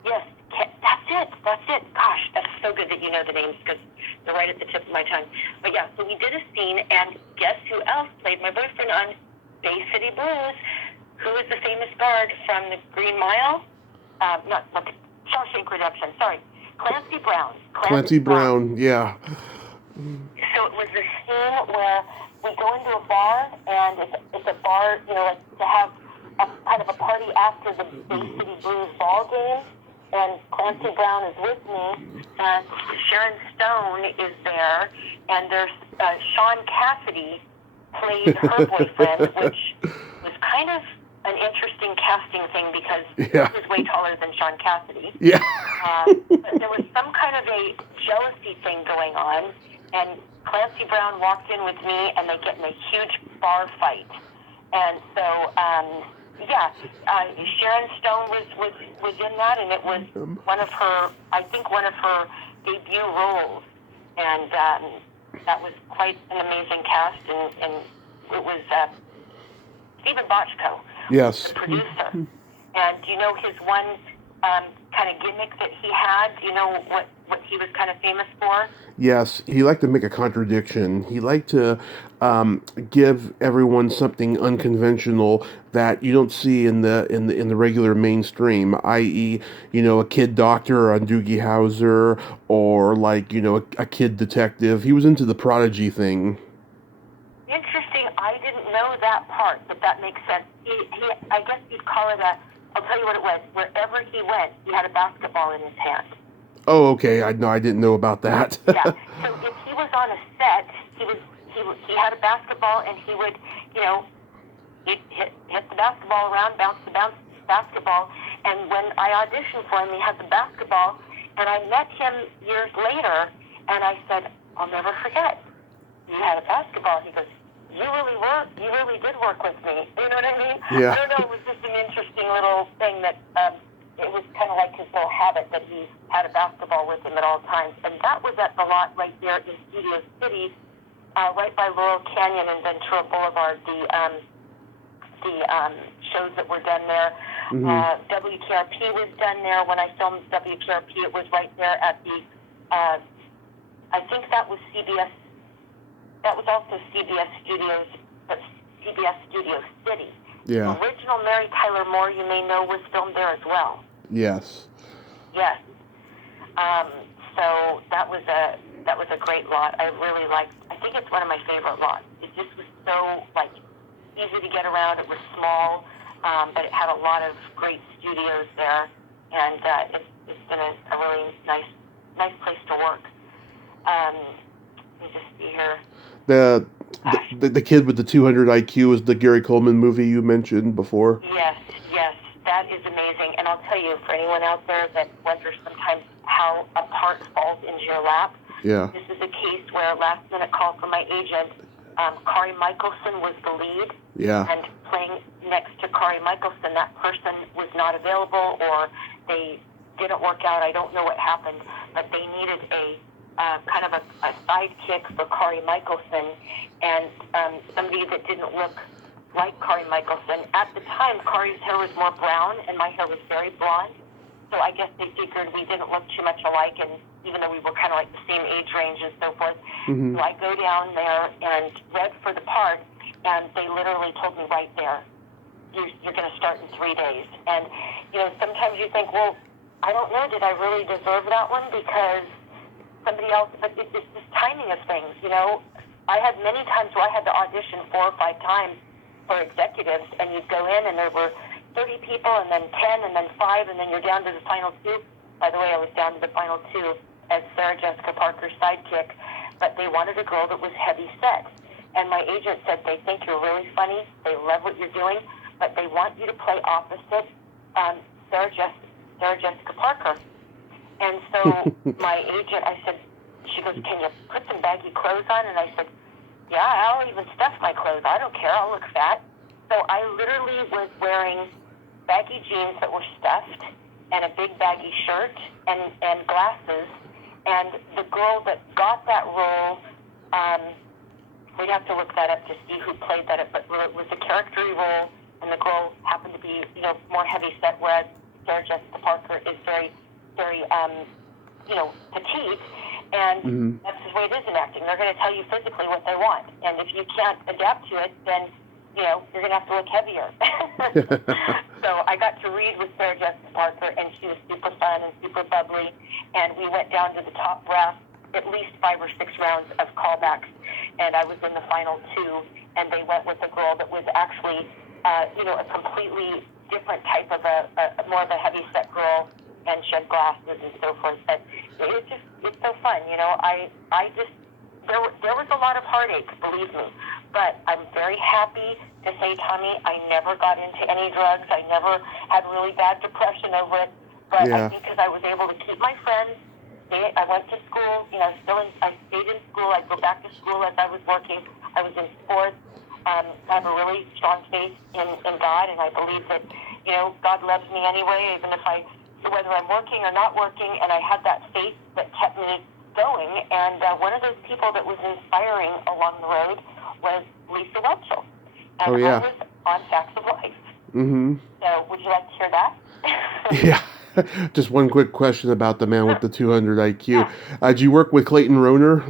Yes, that's it. Gosh, that's so good that you know the names because they're right at the tip of my tongue. But yeah, so we did a scene, and guess who else played my boyfriend on Bay City Blues? Who is the famous guard from the Green Mile? Not the Shawshank Redemption, sorry. Clancy Brown. Clancy Brown, yeah. So it was this scene where we go into a bar, and it's a bar, like to have a kind of a party after the Bay City Blues ball game, and Clancy Brown is with me, and Sharon Stone is there, and there's Sean Cassidy played her boyfriend, which was kind of an interesting casting thing because he was way taller than Sean Cassidy. Yeah. But there was some kind of a jealousy thing going on, and Clancy Brown walked in with me, and they get in a huge bar fight. And so, Sharon Stone was in that, and it was one of her debut roles. And that was quite an amazing cast, and it was Stephen Bochco, yes, the producer. And do you know his one kind of gimmick that he had? Do you know what he was kind of famous for? Yes, he liked to make a contradiction. He liked to give everyone something unconventional that you don't see in the regular mainstream, i.e., a kid doctor on Doogie Howser, or a kid detective. He was into the prodigy thing. Interesting. I didn't know that part, but that makes sense. I guess you'd call it I'll tell you what it was. Wherever he went, he had a basketball in his hand. Oh, okay. I didn't know about that. Yeah. So if he was on a set, he had a basketball, and he would, he'd hit the basketball around, bounce the basketball. And when I auditioned for him, he had the basketball, and I met him years later, and I said, I'll never forget. You had a basketball. He goes, you really did work with me. You know what I mean? Yeah. I don't know, it was just an interesting little thing that it was kind of like his little habit that he had a basketball with him at all times. And that was at the lot right there in Studio City, right by Laurel Canyon and Ventura Boulevard, the shows that were done there. Mm-hmm. WKRP was done there. When I filmed WKRP, it was right there at the, I think that was CBS. That was also CBS Studios, but CBS Studio City. Yeah. The original Mary Tyler Moore, you may know, was filmed there as well. Yes. Yes. So that was a great lot. I really liked. I think it's one of my favorite lots. It just was so easy to get around. It was small, but it had a lot of great studios there, and it's been a really nice place to work. Let me just see here. The kid with the 200 IQ is the Gary Coleman movie you mentioned before. Yes, that is amazing. And I'll tell you, for anyone out there that wonders sometimes how a part falls into your lap, yeah. This is a case where last minute call from my agent, Kari Michelson was the lead. Yeah. And playing next to Kari Michelson, that person was not available, or they didn't work out. I don't know what happened, but they needed a kind of a sidekick for Kari Michelson, and somebody that didn't look like Kari Michelson. At the time, Kari's hair was more brown, and my hair was very blonde, so I guess they figured we didn't look too much alike, and even though we were kind of like the same age range and so forth. Mm-hmm. So I go down there and read for the part, and they literally told me right there, you're going to start in 3 days. And, sometimes you think, well, I don't know, did I really deserve that one? Because somebody else, but it's this timing of things, I had many times where I had to audition 4 or 5 times for executives, and you'd go in and there were 30 people, and then 10, and then 5, and then you're down to the final 2. By the way, I was down to the final 2 as Sarah Jessica Parker's sidekick, but they wanted a girl that was heavy set. And my agent said, they think you're really funny, they love what you're doing, but they want you to play opposite Sarah Jessica Parker. And so my agent, I said, she goes, can you put some baggy clothes on? And I said, yeah, I'll even stuff my clothes. I don't care. I'll look fat. So I literally was wearing baggy jeans that were stuffed and a big baggy shirt and glasses. And the girl that got that role, we'd have to look that up to see who played that, but it was a character role, and the girl happened to be, more heavy set, whereas Sarah Jessica Parker is very, very, petite, and that's the way it is in acting. They're going to tell you physically what they want, and if you can't adapt to it, then, you're going to have to look heavier. So I got to read with Sarah Jessica Parker, and she was super fun and super bubbly, and we went down to the top brass, at least 5 or 6 rounds of callbacks, and I was in the final 2, and they went with a girl that was actually, a completely different type of more of a heavy set girl, and she had glasses and so forth. But it's so fun, there was a lot of heartache, believe me, but I'm very happy to say, Tommy, I never got into any drugs. I never had really bad depression over it, but I think because I was able to keep my friends. I went to school, I stayed in school. I'd go back to school as I was working. I was in sports. I have a really strong faith in God, and I believe that, God loves me anyway, even if whether I'm working or not working, and I had that faith that kept me going. And one of those people that was inspiring along the road was Lisa Whelchel. And I was on Facts of Life. Mm-hmm. So would you like to hear that? Yeah. Just one quick question about the man with the 200 IQ. Did you work with Clayton Rohner?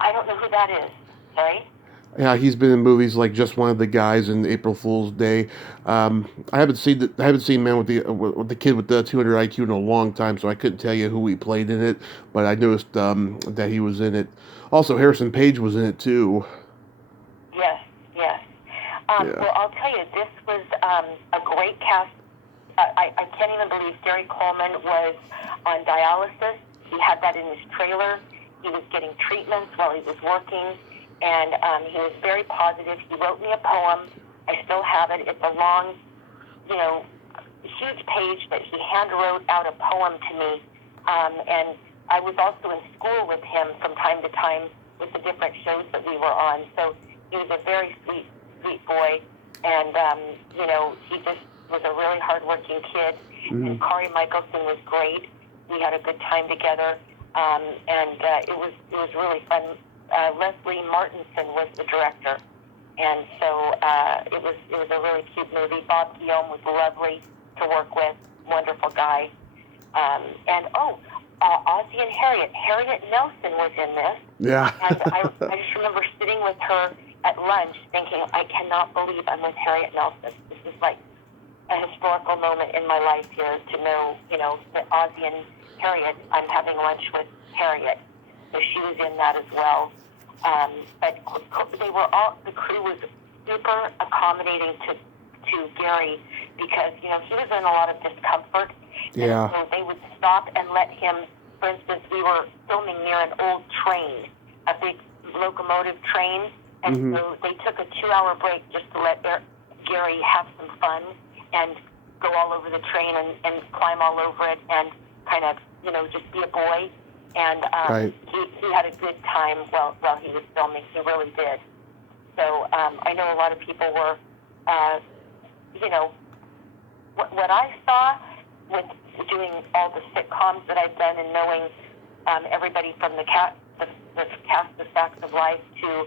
I don't know who that is. Sorry? Yeah, he's been in movies like Just One of the Guys and April Fool's Day. I haven't seen Man with the Kid with the 200 IQ in a long time, so I couldn't tell you who he played in it. But I noticed that he was in it. Also, Harrison Page was in it too. Yes. Well, I'll tell you, this was a great cast. I can't even believe Gary Coleman was on dialysis. He had that in his trailer. He was getting treatments while he was working. And he was very positive. He wrote me a poem. I still have it. It's a long, huge page that he hand wrote out a poem to me. And I was also in school with him from time to time with the different shows that we were on. So he was a very sweet, sweet boy. And, he just was a really hardworking kid. Mm-hmm. And Corey Michelson was great. We had a good time together. It was really fun. Leslie Martinson was the director, and so it was a really cute movie. Bob Guillaume was lovely to work with, wonderful guy. Ozzie and Harriet Nelson was in this. Yeah. And I just remember sitting with her at lunch thinking, I cannot believe I'm with Harriet Nelson. This is like a historical moment in my life here to know, that Ozzie and Harriet, I'm having lunch with Harriet. So she was in that as well. But the crew was super accommodating to Gary because, he was in a lot of discomfort. Yeah. And so they would stop and let him, for instance, we were filming near an old train, a big locomotive train. And so they took a 2-hour break just to let Gary have some fun and go all over the train and climb all over it and kind of, just be a boy. And he had a good time while he was filming. He really did. So I know a lot of people were, what I saw with doing all the sitcoms that I've done and knowing everybody from the cast of Facts of Life to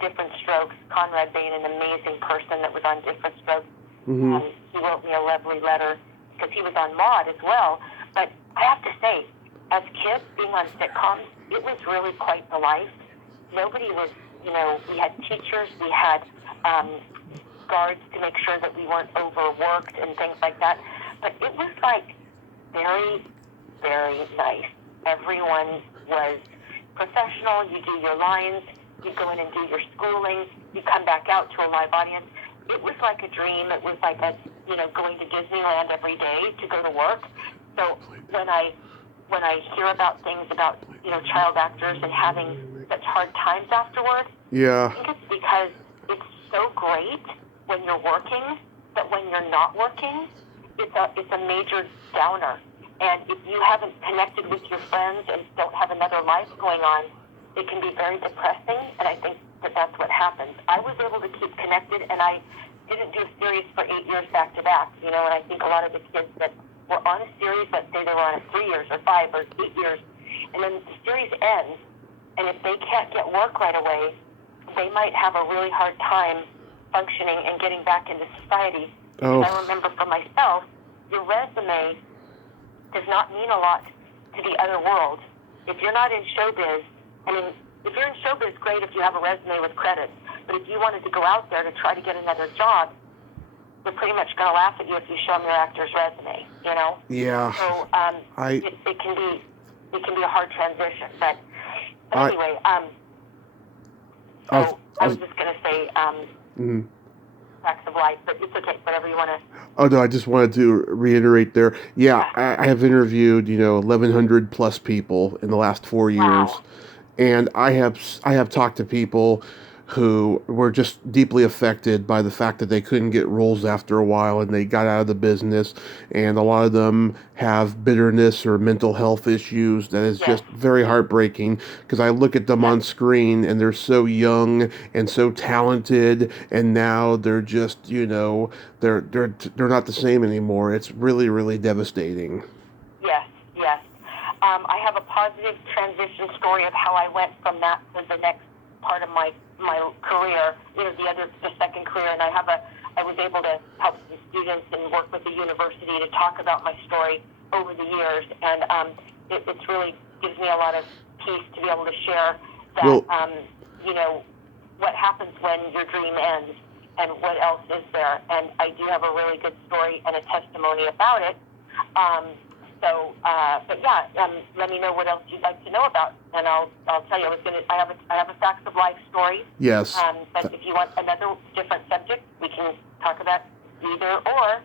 Different Strokes. Conrad Bain, an amazing person that was on Different Strokes. Mm-hmm. He wrote me a lovely letter because he was on Maude as well. But I have to say, as kids being on sitcoms, it was really quite the life. Nobody was, we had teachers, we had guards to make sure that we weren't overworked and things like that. But it was like very, very nice. Everyone was professional. You do your lines, you go in and do your schooling, you come back out to a live audience. It was like a dream. It was like going to Disneyland every day to go to work. So when I hear about things about, child actors and having such hard times afterwards, I think it's because it's so great when you're working, but when you're not working, it's a major downer. And if you haven't connected with your friends and don't have another life going on, it can be very depressing, and I think that's what happens. I was able to keep connected, and I didn't do series for 8 years back to back, and I think a lot of the kids that were on a series, let's say they were on it 3 years or 5 or 8 years, and then the series ends, and if they can't get work right away, they might have a really hard time functioning and getting back into society. Oh. I remember for myself, your resume does not mean a lot to the other world. If you're not in showbiz, I mean, if you're in showbiz, great if you have a resume with credits. But if you wanted to go out there to try to get another job, they're pretty much going to laugh at you if you show them your actor's resume, you know? Yeah. So it can be a hard transition. But anyway, I was just going to say facts of life, but it's okay, whatever you want to. Oh, no, I just wanted to reiterate there. Yeah, I have interviewed, 1,100 plus people in the last 4 years. Wow. And I have talked to people who were just deeply affected by the fact that they couldn't get roles after a while and they got out of the business. And a lot of them have bitterness or mental health issues that is just very heartbreaking, because I look at them on screen and they're so young and so talented, and now they're just, they're not the same anymore. It's really, really devastating. Yes. I have a positive transition story of how I went from that to the next part of my career, the second career, and I was able to help some students and work with the university to talk about my story over the years, and it's really gives me a lot of peace to be able to share that, what happens when your dream ends and what else is there, and I do have a really good story and a testimony about it. Let me know what else you'd like to know about, and I'll tell you. I have a facts of life story. Yes. But if you want another different subject, we can talk about either or.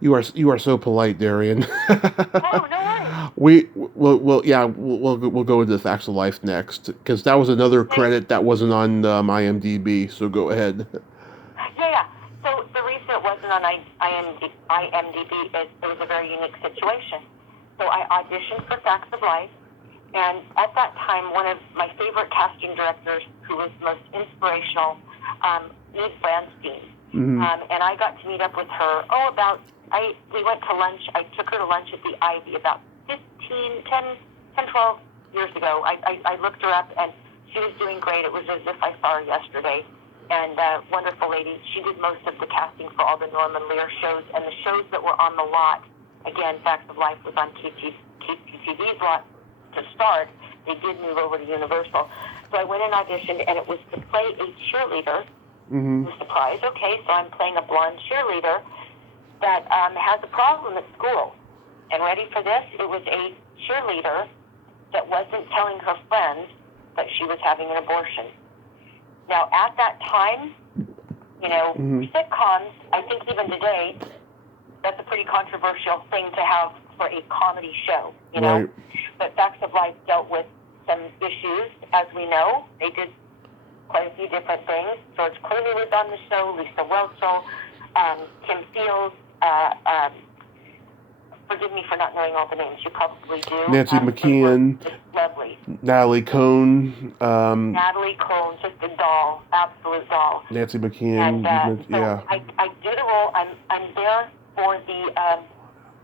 You are so polite, Darian. Oh, no worries. We'll go into the facts of life next, because that was another credit that wasn't on IMDb. So go ahead. Yeah. So the reason it wasn't on IMDb is it was a very unique situation. So I auditioned for Facts of Life, and at that time, one of my favorite casting directors, who was most inspirational, Eve Branstein, and I got to meet up with her. We went to lunch. I took her to lunch at the Ivy about 10, 12 years ago. I looked her up, and she was doing great. It was as if I saw her yesterday. And wonderful lady. She did most of the casting for all the Norman Lear shows, and the shows that were on the lot. Again, Facts of Life was on QTV's lot to start. They did move over to Universal. So I went and auditioned, and it was to play a cheerleader. I was surprised. Okay, so I'm playing a blonde cheerleader that has a problem at school. And ready for this? It was a cheerleader that wasn't telling her friends that she was having an abortion. Now, at that time, sitcoms, I think even today, that's a pretty controversial thing to have for a comedy show, Right. But Facts of Life dealt with some issues, as we know. They did quite a few different things. George Clooney was on the show, Lisa Whelchel, Kim Fields, forgive me for not knowing all the names. You probably do. Nancy McKeon. Lovely. Natalie Cohn. Natalie Cohn, just a doll, absolute doll. Nancy McKeon. And I do the role. I'm there for the.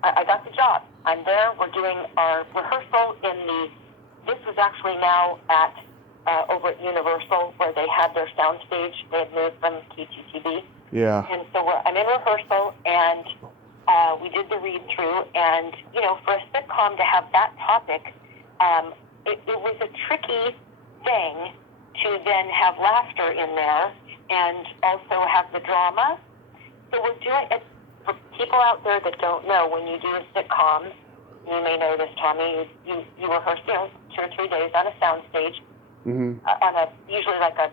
I got the job. I'm there. We're doing our rehearsal This was actually now at over at Universal, where they had their soundstage. They had moved from KTTV. Yeah. And so I'm in rehearsal, and we did the read-through, and, for a sitcom to have that topic, it was a tricky thing to then have laughter in there and also have the drama. So we're doing it for people out there that don't know. When you do a sitcom, you may know this, Tommy, you rehearse, 2 or 3 days on a soundstage, on usually like a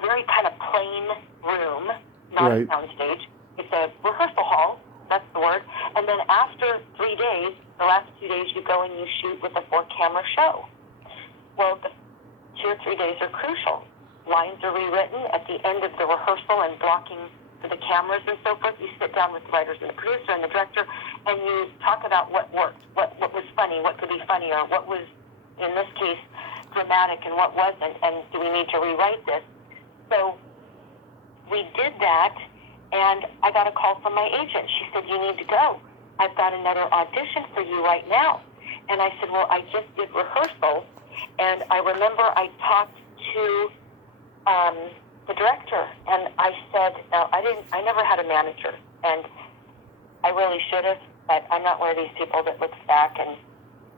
very kind of plain room, not a soundstage. It's a rehearsal hall, that's the word. And then after 3 days, the last 2 days, you go and you shoot with a 4-camera show. Well, the 2 or 3 days are crucial. Lines are rewritten at the end of the rehearsal and blocking for the cameras and so forth. You sit down with the writers and the producer and the director, and you talk about what worked, what was funny, what could be funnier, what was, in this case, dramatic and what wasn't, and do we need to rewrite this? So we did that, And I got a call from my agent. She said, you need to go. I've got another audition for you right now. And I said, well, I just did rehearsal. And I remember I talked to the director, and I said, no, I never had a manager, and I really should have, but I'm not one of these people that looks back,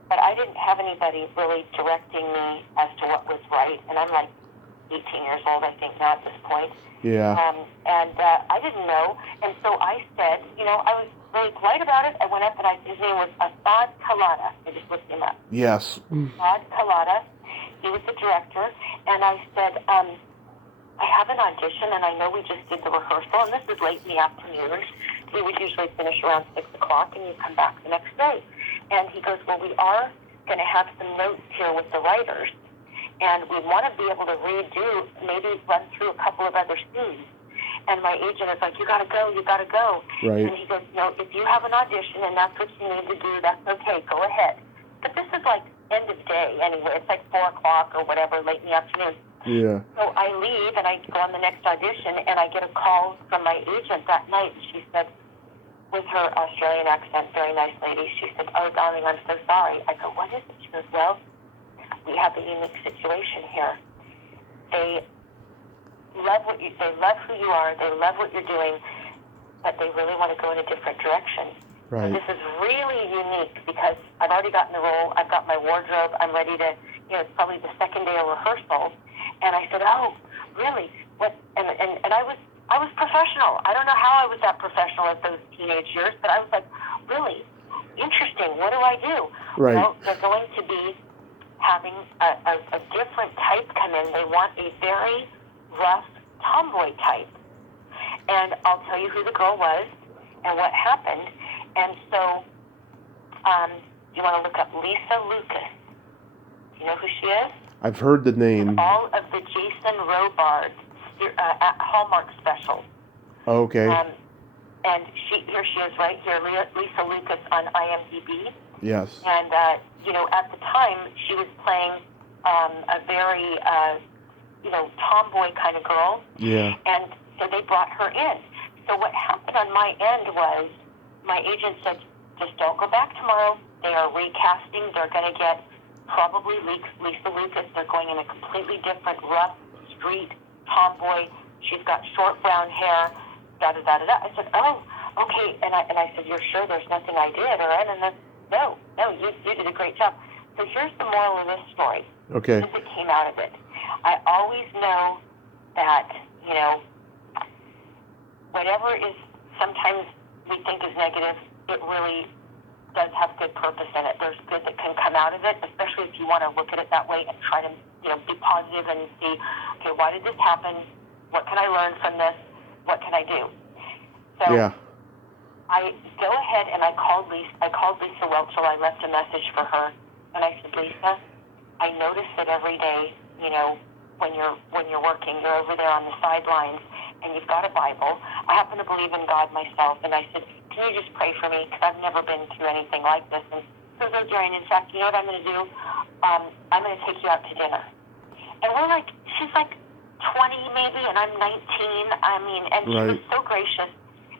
but I didn't have anybody really directing me as to what was right, and I'm like 18 years old, I think, now at this point. Yeah. I didn't know, and so I said, I was really polite about it. I went up, and his name was Assad Kalada. I just looked him up. Yes. Assad Kalada. He was the director, and I said, I have an audition, and I know we just did the rehearsal, and this is late in the afternoon. We would usually finish around 6 o'clock, and you come back the next day. And he goes, well, we are going to have some notes here with the writers, and we want to be able to redo, maybe run through a couple of other scenes. And my agent is like, you got to go. Right. And he goes, no, if you have an audition and that's what you need to do, that's okay, go ahead. But this is like end of day anyway. It's like 4 o'clock or whatever, late in the afternoon. Yeah. So I leave and I go on the next audition, and I get a call from my agent that night. She said, with her Australian accent, very nice lady, she said, oh, darling, I'm so sorry. I go, what is it? She goes, well, we have a unique situation here. They love who you are, they love what you're doing, but they really want to go in a different direction. Right. And this is really unique because I've already gotten the role, I've got my wardrobe, I'm ready to, it's probably the second day of rehearsal. And I said, oh, really? What? And I was professional. I don't know how I was that professional at those teenage years, but I was like, really interesting. What do I do? Right. Well, they're going to be having a different type come in. They want a very rough tomboy type. And I'll tell you who the girl was and what happened. And so, you want to look up Lisa Lucas. Do you know who she is? I've heard the name. All of the Jason Robard Hallmark specials. Okay. And here she is right here, Lisa Lucas on IMDb. Yes. And, at the time, she was playing a very, tomboy kind of girl. Yeah. And so they brought her in. So what happened on my end was my agent said, just don't go back tomorrow. They are recasting. They're going to get probably Lisa Lucas. They're going in a completely different, rough, street tomboy. She's got short brown hair, da-da-da-da-da. I said, oh, okay. And I said, you're sure there's nothing I did, all right? And then, no, you did a great job. So here's the moral of this story. Okay. This that came out of it. I always know that, whatever is sometimes we think is negative, it really does have good purpose in it. There's good that can come out of it, especially if you want to look at it that way and try to, be positive and see, okay, why did this happen? What can I learn from this? What can I do? So yeah. I go ahead and I called Lisa Welchel. I left a message for her, and I said, Lisa, I notice that every day, when you're working, you're over there on the sidelines, and you've got a Bible. I happen to believe in God myself, and I said, can you just pray for me? Because I've never been through anything like this. And so goes Darian. In fact, you know what I'm going to do? I'm going to take you out to dinner. And she's like 20 maybe, and I'm 19. And she was so gracious.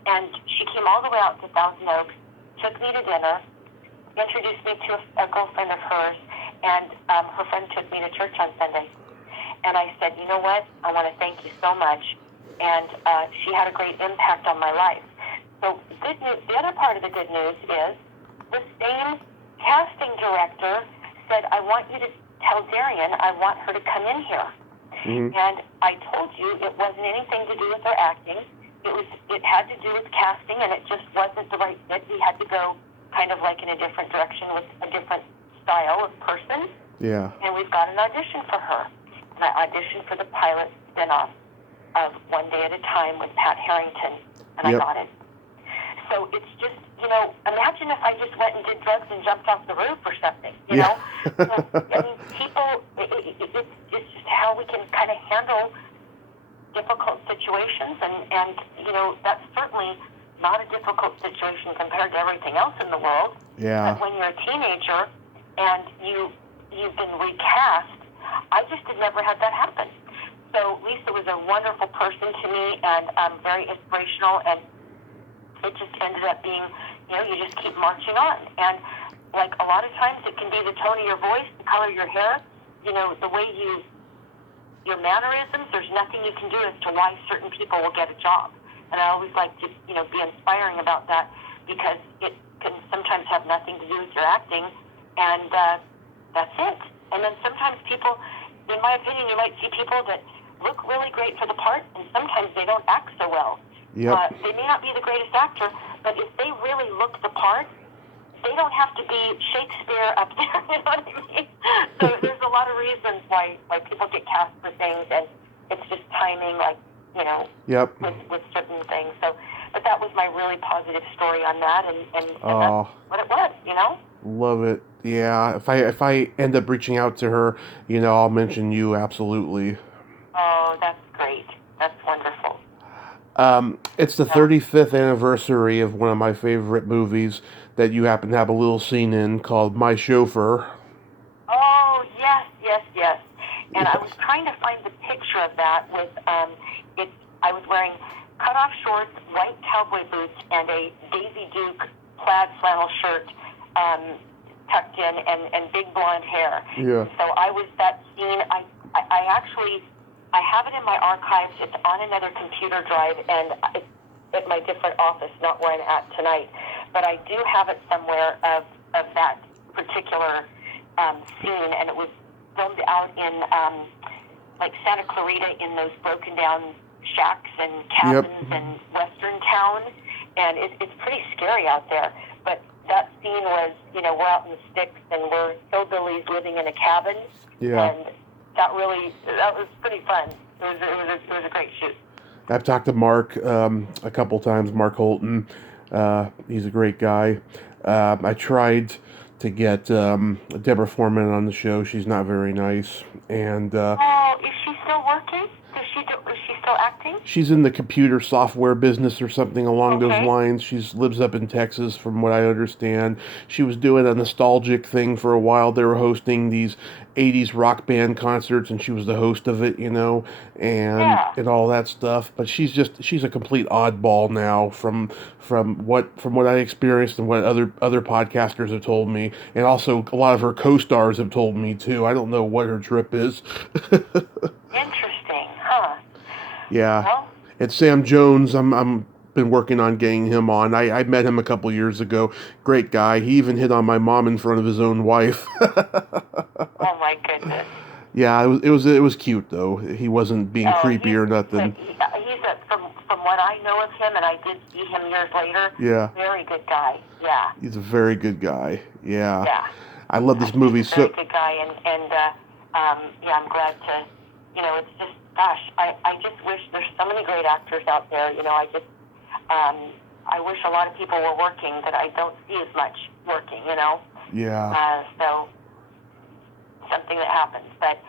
And she came all the way out to Thousand Oaks, took me to dinner, introduced me to a girlfriend of hers, and her friend took me to church on Sunday. And I said, you know what? I want to thank you so much. And she had a great impact on my life. So good news, the other part of the good news is the same casting director said, I want you to tell Darian I want her to come in here. Mm-hmm. And I told you it wasn't anything to do with her acting. It had to do with casting, and it just wasn't the right fit. We had to go kind of like in a different direction with a different style of person. Yeah. And we've got an audition for her. And I auditioned for the pilot spinoff of One Day at a Time with Pat Harrington, and I got it. So it's just, imagine if I just went and did drugs and jumped off the roof or something, you know? So, people, it's just how we can kind of handle difficult situations, and that's certainly not a difficult situation compared to everything else in the world. Yeah. But when you're a teenager and you've been recast, I just had never had that happen. So Lisa was a wonderful person to me and very inspirational, and it just ended up being, you just keep marching on. And like a lot of times it can be the tone of your voice, the color of your hair, the way your mannerisms. There's nothing you can do as to why certain people will get a job. And I always like to, be inspiring about that, because it can sometimes have nothing to do with your acting, and that's it. And then sometimes people, in my opinion, you might see people that look really great for the part, and sometimes they don't act so well. Yep. They may not be the greatest actor, but if they really look the part, they don't have to be Shakespeare up there, you know what I mean? So there's a lot of reasons why people get cast for things, and it's just timing, Yep. with certain things. So, but that was my really positive story on that, and that's what it was, Love it. Yeah. If I end up reaching out to her, I'll mention you, absolutely. Oh, that's great. That's wonderful. It's the 35th anniversary of one of my favorite movies that you happen to have a little scene in, called My Chauffeur. Oh, yes. And I was trying to find the picture of that with, I was wearing cut-off shorts, white cowboy boots, and a Daisy Duke plaid flannel shirt tucked in, and big blonde hair. Yeah. So I was that scene. I actually, I have it in my archives. It's on another computer drive, and it's at my different office, not where I'm at tonight. But I do have it somewhere of that particular scene, and it was filmed out in like Santa Clarita, in those broken down shacks and cabins and western town, and it's pretty scary out there. But that scene was, we're out in the sticks and we're hillbillies living in a cabin, and that was pretty fun. It was a great shoot. I've talked to Mark a couple times, Mark Holton. He's a great guy. I tried to get Deborah Foreman on the show. She's not very nice. And is she still working? Is she still acting? She's in the computer software business or something along those lines. She lives up in Texas, from what I understand. She was doing a nostalgic thing for a while. They were hosting these 80s rock band concerts, and she was the host of it, and all that stuff. But she's a complete oddball now, from what I experienced and what other podcasters have told me, and also a lot of her co-stars have told me too. I don't know what her trip is. Interesting, huh? Yeah. Well, It's Sam Jones. I'm been working on getting him on. I met him a couple years ago. Great guy. He even hit on my mom in front of his own wife. Oh my goodness. Yeah, it was cute though. He wasn't being creepy or nothing. From what I know of him, and I did see him years later. Yeah. Very good guy. Yeah. He's a very good guy. Yeah. Yeah. I love this movie He's a very good guy, and I'm glad to. It's just, gosh, I just wish there's so many great actors out there. I wish a lot of people were working that I don't see as much working. Yeah. So something that happens, but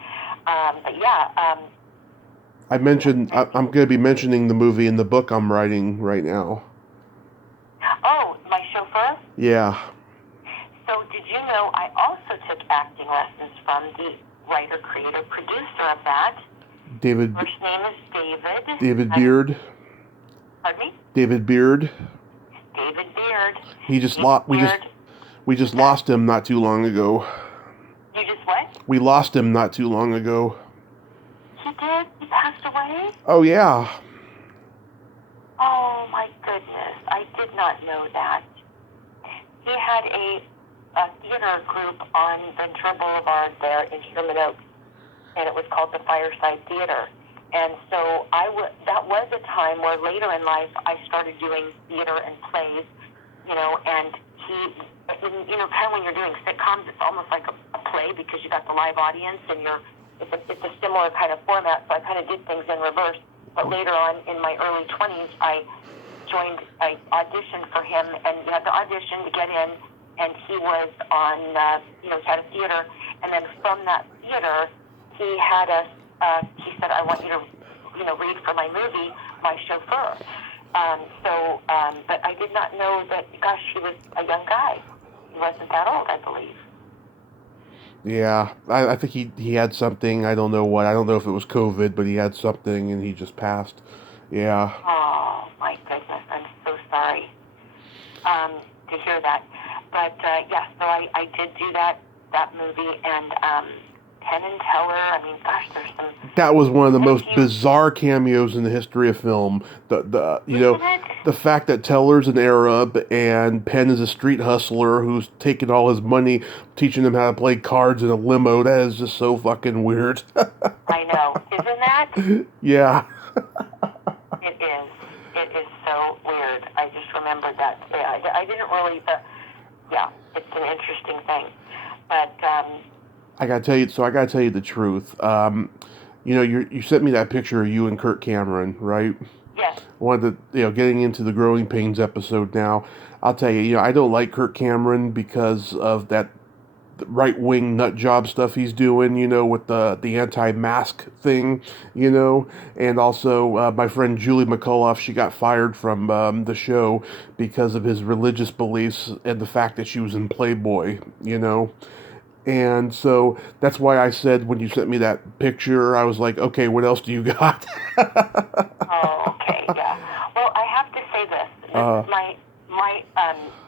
yeah. I'm going to be mentioning the movie in the book I'm writing right now. Oh, My Chauffeur? Yeah. So did you know I also took acting lessons from the writer, creator, producer of that? David. First name is David. David Beard. Pardon me? David Beard. David Beard. We just lost him not too long ago. You just what? We lost him not too long ago. He did? He passed away? Oh, yeah. Oh, my goodness. I did not know that. He had a theater group on Ventura Boulevard there in Sherman Oaks, and it was called the Fireside Theater. And so that was a time where later in life I started doing theater and plays, and kind of when you're doing sitcoms, it's almost like a play, because you got the live audience and it's a similar kind of format, so I kind of did things in reverse. But later on in my early 20s, I auditioned for him, and you had to audition to get in, and he was on, he had a theater, and then from that theater, he had us, he said, I want you to, read for my movie, My Chauffeur. But I did not know that, gosh, he was a young guy. He wasn't that old, I believe. Yeah, I think he had something. I don't know what. I don't know if it was COVID, but he had something and he just passed. Yeah. Oh my goodness, I'm so sorry to hear that. But yeah, so I did do that movie, and Penn and Teller. I mean, gosh, there's some That was one of the quite a most few, bizarre cameos in the history of film. The isn't it? the fact that Teller's an Arab and Penn is a street hustler who's taking all his money, teaching him how to play cards in a limo. That is just so fucking weird. I know, isn't that? Yeah. It is. It is so weird. I just remembered that. Yeah, I didn't really, but yeah, it's an interesting thing. But I gotta tell you. So I gotta tell you the truth. You sent me that picture of you and Kurt Cameron, right? yes, One of the getting into the growing pains episode now. I'll tell you, I don't like Kurt Cameron because of that right wing nut job stuff he's doing, with the anti-mask thing, and also my friend Julie McCullough, she got fired from the show because of his religious beliefs and the fact that she was in Playboy. And so that's why I said when you sent me that picture, I was like, okay, what else do you got? oh, okay, yeah. Well, I have to say this. This is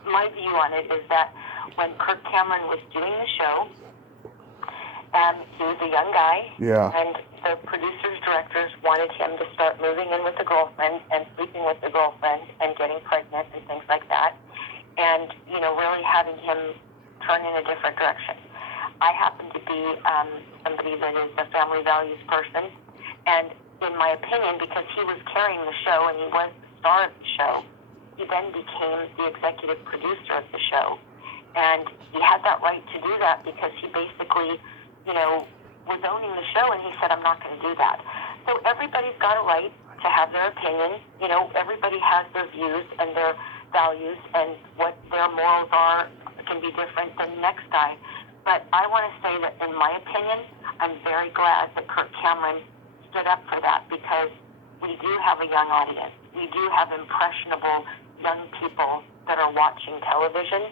my view on it is that when Kirk Cameron was doing the show, he was a young guy, Yeah. and the producers, directors wanted him to start moving in with the girlfriend and sleeping with the girlfriend and getting pregnant and things like that, and really having him turn in a different direction. I happen to be somebody that is a family values person, and in my opinion, because he was carrying the show and he was the star of the show, he then became the executive producer of the show. And he had that right to do that because he basically, was owning the show, and he said, I'm not going to do that. So everybody's got a right to have their opinion. Everybody has their views and their values, and what their morals are can be different than the next guy. But I want to say that, in my opinion, I'm very glad that Kirk Cameron stood up for that, because we do have a young audience. We do have impressionable young people that are watching television,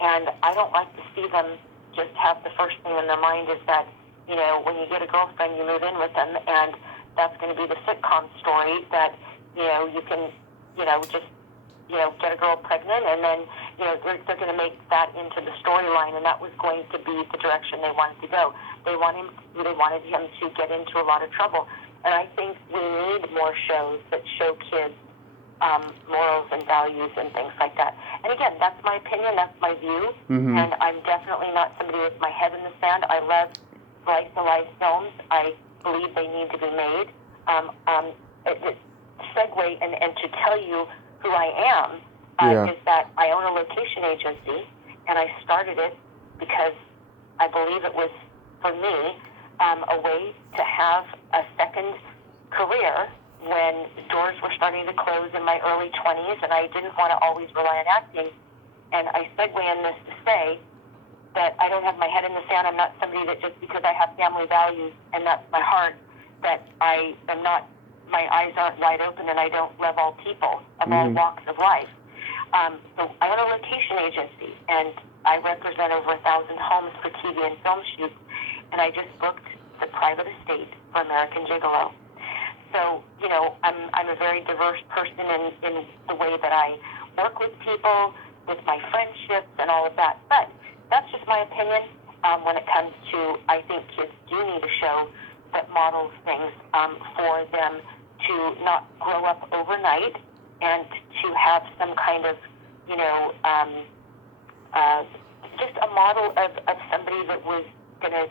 and I don't like to see them just have the first thing in their mind is that, when you get a girlfriend, you move in with them, and that's going to be the sitcom story that, you can, just, get a girl pregnant, and then, they're going to make that into the storyline, and that was going to be the direction they wanted to go. They wanted him to get into a lot of trouble. And I think we need more shows that show kids morals and values and things like that. And again, that's my opinion, that's my view, and I'm definitely not somebody with my head in the sand. I love slice-of-life films. I believe they need to be made. Segue and to tell you who I am is that I own a location agency, and I started it because I believe it was, for me, a way to have a second career when doors were starting to close in my early 20s, and I didn't want to always rely on acting. And I segue in this to say that I don't have my head in the sand. I'm not somebody that just because I have family values and that's my heart, that I am not, my eyes aren't wide open and I don't love all people of all walks of life. So I own a location agency, and I represent over 1,000 homes for TV and film shoots, and I just booked the private estate for American Gigolo. So, I'm a very diverse person in the way that I work with people, with my friendships, and all of that. But that's just my opinion when it comes to, I think kids do need a show that models things for them to not grow up overnight and to have some kind of, just a model of somebody that was going to,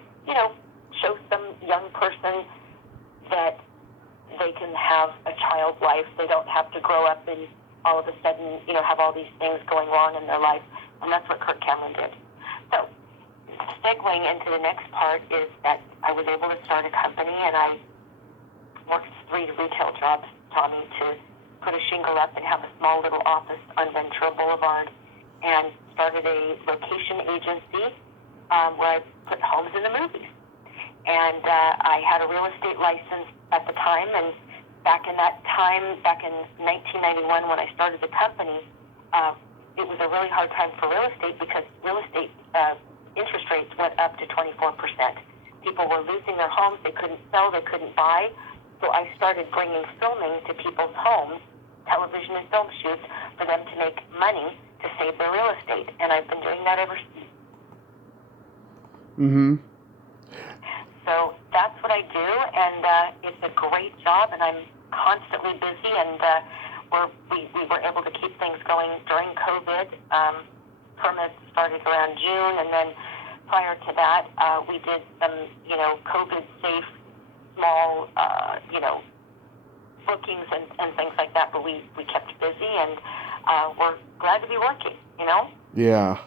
show some young person that they can have a child life. They don't have to grow up and all of a sudden, have all these things going wrong in their life. And that's what Kirk Cameron did. So, segueing into the next part is that I was able to start a company, and I worked 3 retail jobs, Tommy, to put a shingle up and have a small little office on Ventura Boulevard, and started a location agency where I put homes in the movies. And I had a real estate license at the time, and back in that time, back in 1991 when I started the company, it was a really hard time for real estate because real estate interest rates went up to 24%. People were losing their homes. They couldn't sell. They couldn't buy. So I started bringing filming to people's homes, television and film shoots, for them to make money to save their real estate. And I've been doing that ever since. Mm-hmm. So that's what I do, and it's a great job, and I'm constantly busy, and we were able to keep things going during COVID. Permits started around June, and then prior to that, we did some, COVID-safe, small, bookings and things like that, but we kept busy, and we're glad to be working, Yeah.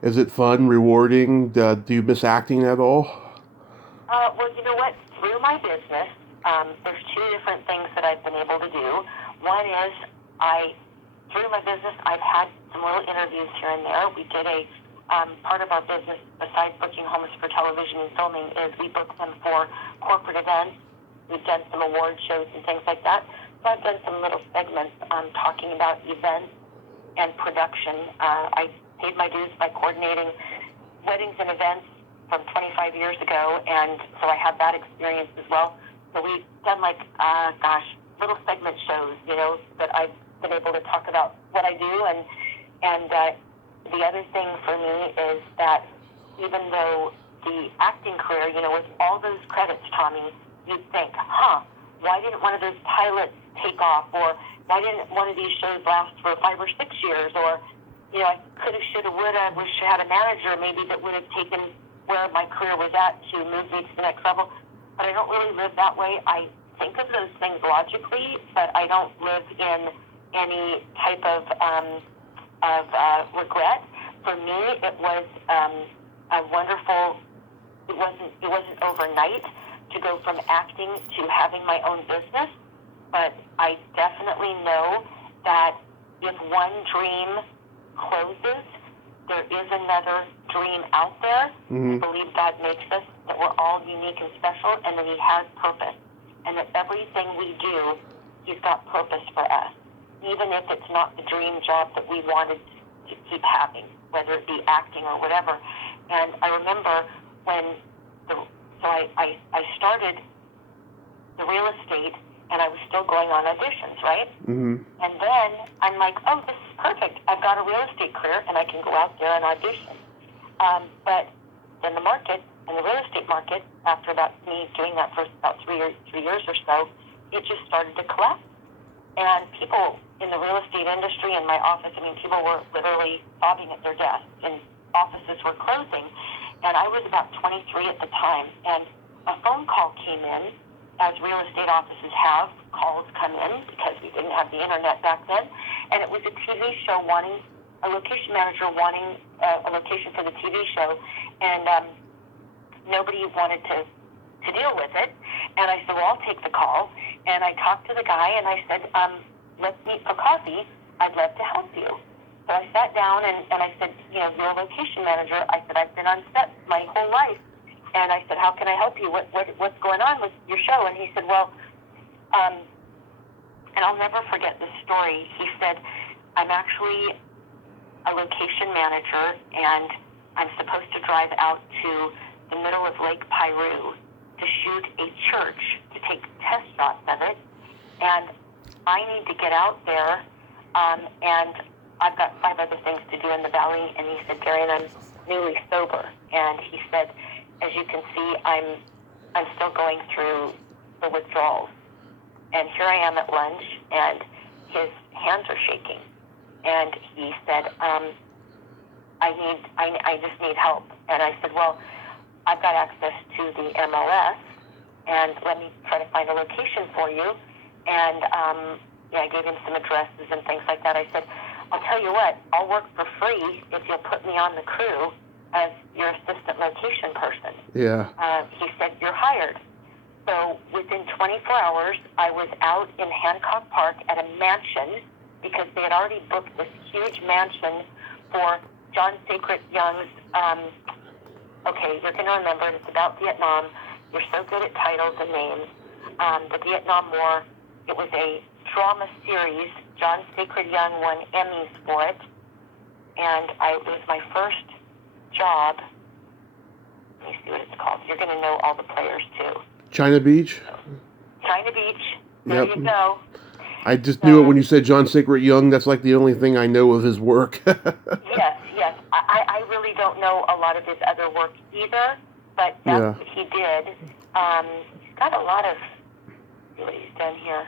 Is it fun, rewarding? Do you miss acting at all? Well, you know what? Through my business, there's two different things that I've been able to do. One is through my business, I've had some little interviews here and there. We did a part of our business, besides booking homes for television and filming, is we book them for corporate events. We've done some award shows and things like that. So I've done some little segments talking about events and production. I paid my dues by coordinating weddings and events from 25 years ago, and so I have that experience as well. So we've done little segment shows, that I've been able to talk about what I do, and the other thing for me is that even though the acting career, with all those credits, Tommy, you'd think, why didn't one of those pilots take off, or why didn't one of these shows last for 5 or 6 years, or, I could have, should have, would have, wish I had a manager maybe that would have taken where my career was at to move me to the next level. But I don't really live that way. I think of those things logically, but I don't live in any type of regret. For me, it was a wonderful. It wasn't overnight to go from acting to having my own business, but I definitely know that if one dream closes, there is another dream out there. Mm-hmm. I believe God makes us, that we're all unique and special, and that He has purpose, and that everything we do, He's got purpose for us, even if it's not the dream job that we wanted to keep having, whether it be acting or whatever. And I remember when I started the real estate, and I was still going on auditions, right? Mm-hmm. And then I'm like, oh, this is perfect. I've got a real estate career, and I can go out there and audition. But then the market, and the real estate market, after about me doing that for about 3 years or so, it just started to collapse. And people in the real estate industry in my office, people were literally sobbing at their desks, and offices were closing. And I was about 23 at the time, and a phone call came in, as real estate offices have. Calls come in because we didn't have the internet back then, and it was a TV show wanting a location manager, wanting a location for the TV show, and nobody wanted to deal with it. And I said, well, I'll take the call. And I talked to the guy, and I said, let's meet for coffee. I'd love to help you. So I sat down, and I said, you're a location manager. I said, I've been on set my whole life. And I said, how can I help you? What's going on with your show? And he said, well, and I'll never forget this story. He said, I'm actually a location manager, and I'm supposed to drive out to the middle of Lake Piru to shoot a church, to take test shots of it. And I need to get out there, and I've got 5 other things to do in the valley. And he said, Darian, I'm newly sober. And he said, as you can see, I'm still going through the withdrawals. And here I am at lunch, and his hands are shaking. And he said, I just need help. And I said, well, I've got access to the MLS, and let me try to find a location for you. And I gave him some addresses and things like that. I said, I'll tell you what, I'll work for free if you'll put me on the crew as your assistant location person. Yeah. He said, you're hired. So within 24 hours, I was out in Hancock Park at a mansion, because they had already booked this huge mansion for John Sacred Young's, you're going to remember, it's about Vietnam. You're so good at titles and names. The Vietnam War, it was a drama series. John Sacred Young won Emmys for it. And it was my first job you're going to know all the players too. China Beach? China Beach. There Yep. you go. I just knew it when you said John Sacred Young. That's like the only thing I know of his work. Yes. I really don't know a lot of his other work either, but that's what he did. He's got a lot of, see what he's done here.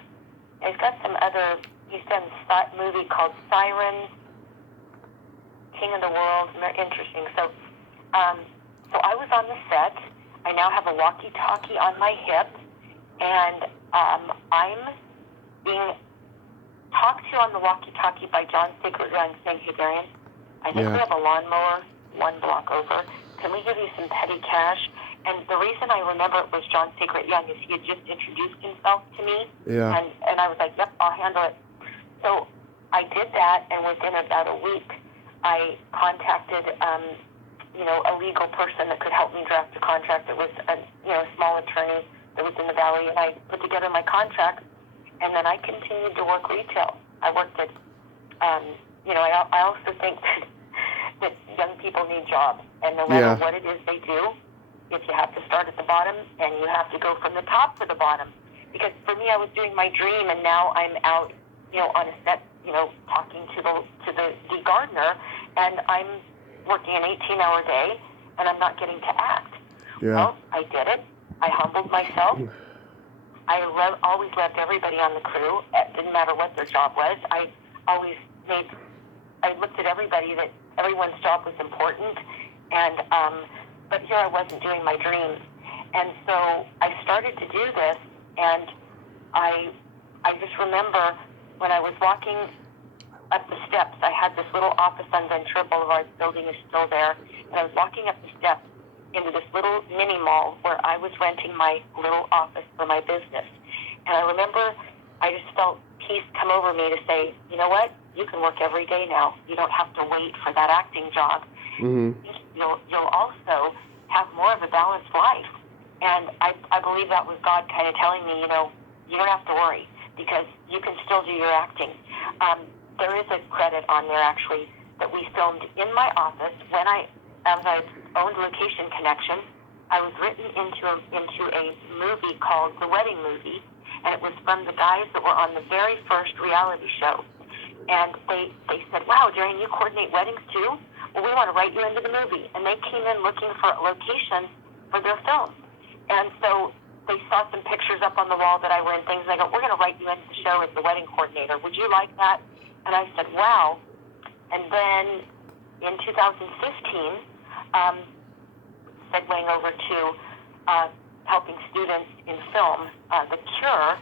He's got some other, he's done a movie called Sirens, King of the World, interesting. So I was on the set. I now have a walkie-talkie on my hip, and I'm being talked to on the walkie-talkie by John Sacred Young saying, "Hey, Darian, I think we have a lawnmower 1 block over. Can we give you some petty cash?" And the reason I remember it was John Sacred Young is he had just introduced himself to me. Yeah. And I was like, "Yep, I'll handle it." So I did that, and within about a week, I contacted, a legal person that could help me draft a contract. It was a small attorney that was in the Valley, and I put together my contract, and then I continued to work retail. I worked at, I also think that young people need jobs, and no matter what it is they do, if you have to start at the bottom, and you have to go from the top to the bottom. Because for me, I was doing my dream, and now I'm out, on a set, talking to the gardener, and I'm working an 18-hour day, and I'm not getting to act. Yeah. Well, I did it. I humbled myself. I always loved everybody on the crew. It didn't matter what their job was. I looked at everybody that everyone's job was important, and but here I wasn't doing my dreams. And so I started to do this, and I just remember when I was walking up the steps, I had this little office on Ventura Boulevard. The building is still there, and I was walking up the steps into this little mini mall where I was renting my little office for my business. And I remember I just felt peace come over me to say, you know what? You can work every day now. You don't have to wait for that acting job. Mm-hmm. You'll also have more of a balanced life. And I believe that was God kind of telling me, you don't have to worry because you can still do your acting. There is a credit on there actually that we filmed in my office as I owned Location Connection. I was written into a movie called The Wedding Movie, and it was from the guys that were on the very first reality show. And they said, "Wow, Darian, you coordinate weddings too? Well, we want to write you into the movie." And they came in looking for locations for their film. And so they saw some pictures up on the wall that I were in things. And I go, "We're going to write you into the show as the wedding coordinator. Would you like that?" And I said, "Wow." And then in 2015, segueing over to helping students in film, The Cure,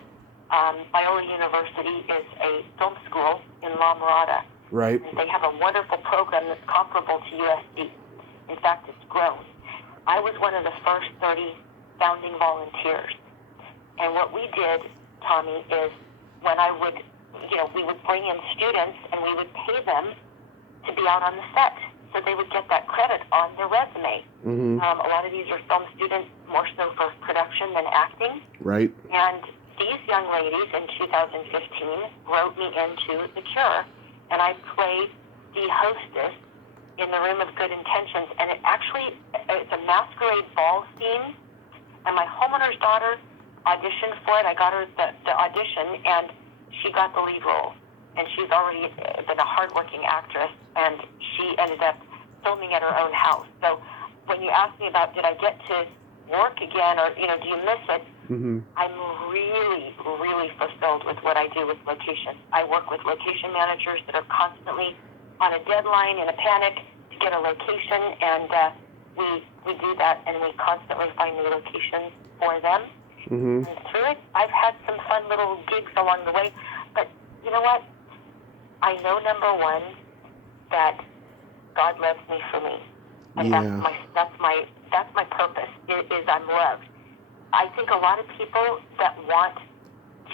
Biola University is a film school in La Mirada. Right. And they have a wonderful program that's comparable to USC. In fact, it's grown. I was one of the first 30 founding volunteers. And what we did, Tommy, is when we would bring in students and we would pay them to be out on the set. So they would get that credit on their resume. Mm-hmm. A lot of these are film students, more so for production than acting. Right. And these young ladies in 2015 wrote me into The Cure. And I played the hostess in the Room of Good Intentions. And it's a masquerade ball scene. And my homeowner's daughter auditioned for it. I got her the audition, and she got the lead role. And she's already been a hardworking actress, and she ended up filming at her own house. So when you ask me about did I get to work again or, do you miss it, I'm really, really fulfilled with what I do with location. I work with location managers that are constantly on a deadline, in a panic to get a location, and we do that, and we constantly find new locations for them. Mm-hmm. And through it, I've had some fun little gigs along the way, but you know what? I know, number one, that God loves me for me, and that's my purpose. Is I'm loved. I think a lot of people that want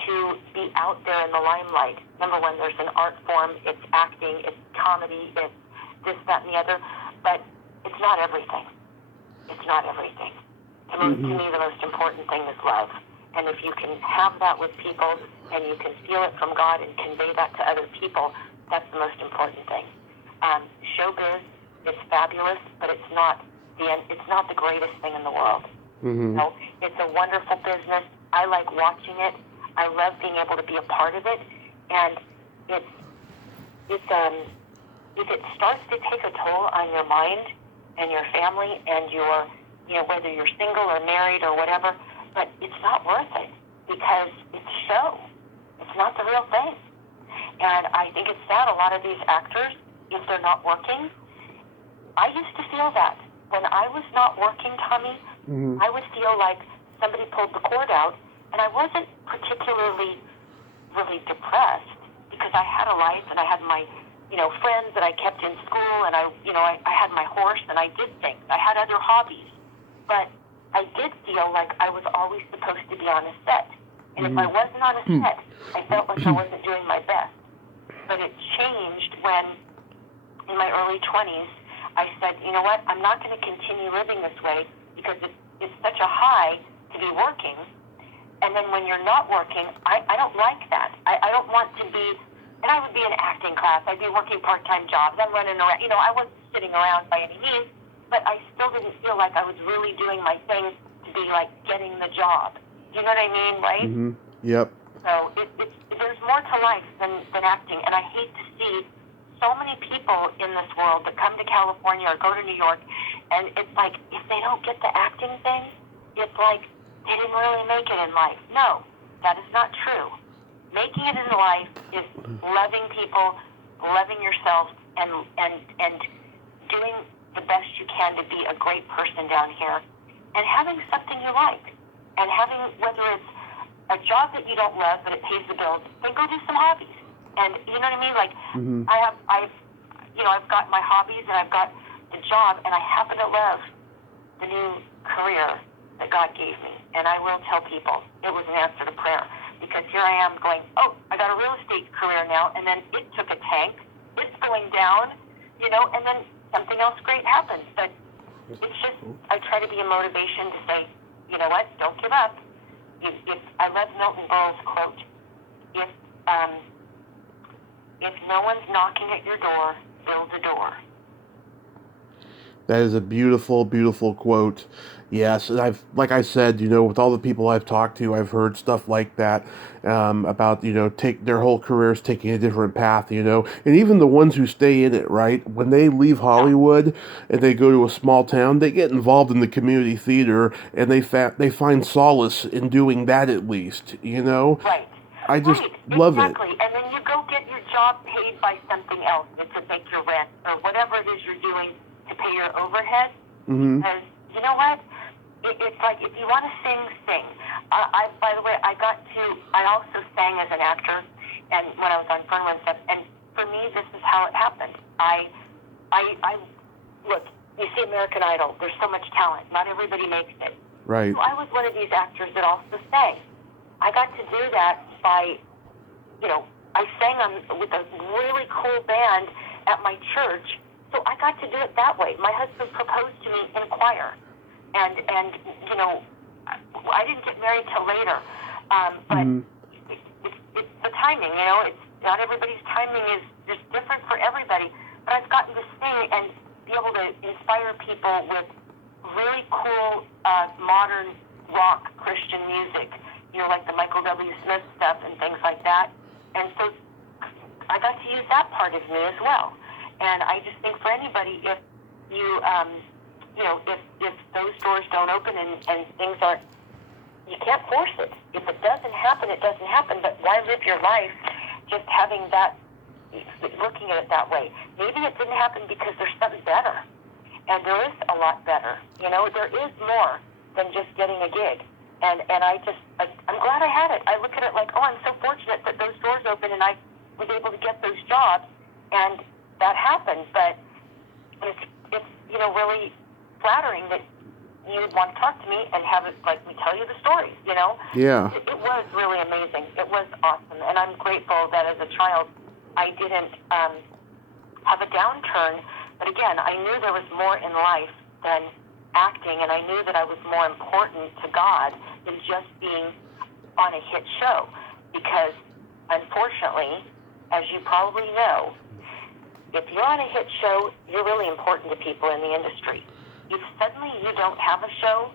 to be out there in the limelight. Number one, there's an art form. It's acting. It's comedy. It's this, that, and the other. But it's not everything. It's not everything. To me, the most important thing is love. And if you can have that with people and you can feel it from God and convey that to other people, that's the most important thing. Showbiz is fabulous, but it's not the greatest thing in the world. Mm-hmm. You know, it's a wonderful business. I like watching it. I love being able to be a part of it. And if it starts to take a toll on your mind and your family and your, whether you're single or married or whatever, but it's not worth it because it's show. It's not the real thing. And I think it's sad a lot of these actors, if they're not working, I used to feel that. When I was not working, Tommy, Mm-hmm. I would feel like somebody pulled the cord out, and I wasn't particularly really depressed because I had a life and I had my, friends that I kept in school, and I had my horse and I did things. I had other hobbies, but I did feel like I was always supposed to be on a set. And if I wasn't on a set, I felt like I wasn't doing my best. But it changed when, in my early 20s, I said, you know what, I'm not going to continue living this way because it's such a high to be working. And then when you're not working, I don't like that. I don't want to be, and I would be in acting class. I'd be working part-time jobs. I'm running around. I wasn't sitting around by any means, but I still didn't feel like I was really doing my thing to be like getting the job. Do you know what I mean, right? Mm-hmm. Yep. So there's more to life than acting, and I hate to see so many people in this world that come to California or go to New York, and it's like if they don't get the acting thing, it's like they didn't really make it in life. No, that is not true. Making it in life is loving people, loving yourself, and doing the best you can to be a great person down here, and having something you like, and having, whether it's a job that you don't love but it pays the bills, then go do some hobbies. And you know what I mean? Like I've got my hobbies and I've got the job, and I happen to love the new career that God gave me. And I will tell people it was an answer to prayer, because here I am going, I got a real estate career now, and then it took a tank. It's going down, and then something else great happens. But it's just, I try to be a motivation to say, you know what, don't give up. If I love Milton Berle's quote, if no one's knocking at your door, build a door. That is a beautiful, beautiful quote. Yes, and like I said, with all the people I've talked to, I've heard stuff like that about, take their whole careers taking a different path, and even the ones who stay in it, right? When they leave Hollywood and they go to a small town, they get involved in the community theater, and they find solace in doing that at least, Right. I just love it. Exactly. And then you go get your job paid by something else to make your rent or whatever it is you're doing to pay your overhead. Mm-hmm. Because you know what? It's like if you want to sing. By the way, I also sang as an actor, and when I was on Fernwood and stuff. And for me, this is how it happened. I look. You see American Idol. There's so much talent. Not everybody makes it. Right. So I was one of these actors that also sang. I got to do that by, I sang with a really cool band at my church. So I got to do it that way. My husband proposed to me in choir. And I didn't get married till later. But it's the timing, it's not everybody's timing is just different for everybody. But I've gotten to sing and be able to inspire people with really cool modern rock Christian music, like the Michael W. Smith stuff and things like that. And so I got to use that part of me as well. And I just think for anybody, if you, if those doors don't open and things aren't, you can't force it. If it doesn't happen, it doesn't happen. But why live your life just having that, looking at it that way? Maybe it didn't happen because there's something better. And there is a lot better. There is more than just getting a gig. And I'm glad I had it. I look at it like, I'm so fortunate that those doors opened and I was able to get those jobs. And that happened. But it's really flattering that you would want to talk to me and have it, like, we tell you the stories, Yeah. It was really amazing. It was awesome. And I'm grateful that as a child I didn't have a downturn. But again, I knew there was more in life than acting, and I knew that I was more important to God than just being on a hit show. Because, unfortunately, as you probably know, if you're on a hit show, you're really important to people in the industry. If suddenly you don't have a show,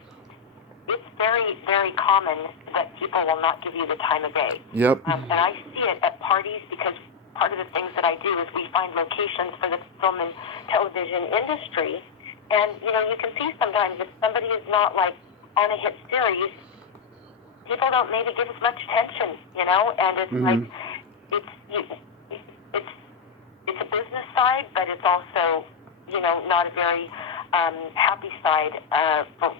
it's very, very common that people will not give you the time of day. Yep. And I see it at parties because part of the things that I do is we find locations for the film and television industry. And, you can see sometimes if somebody is not, like, on a hit series, people don't maybe give as much attention, and it's like, it's a business side, but it's also, not a very happy side for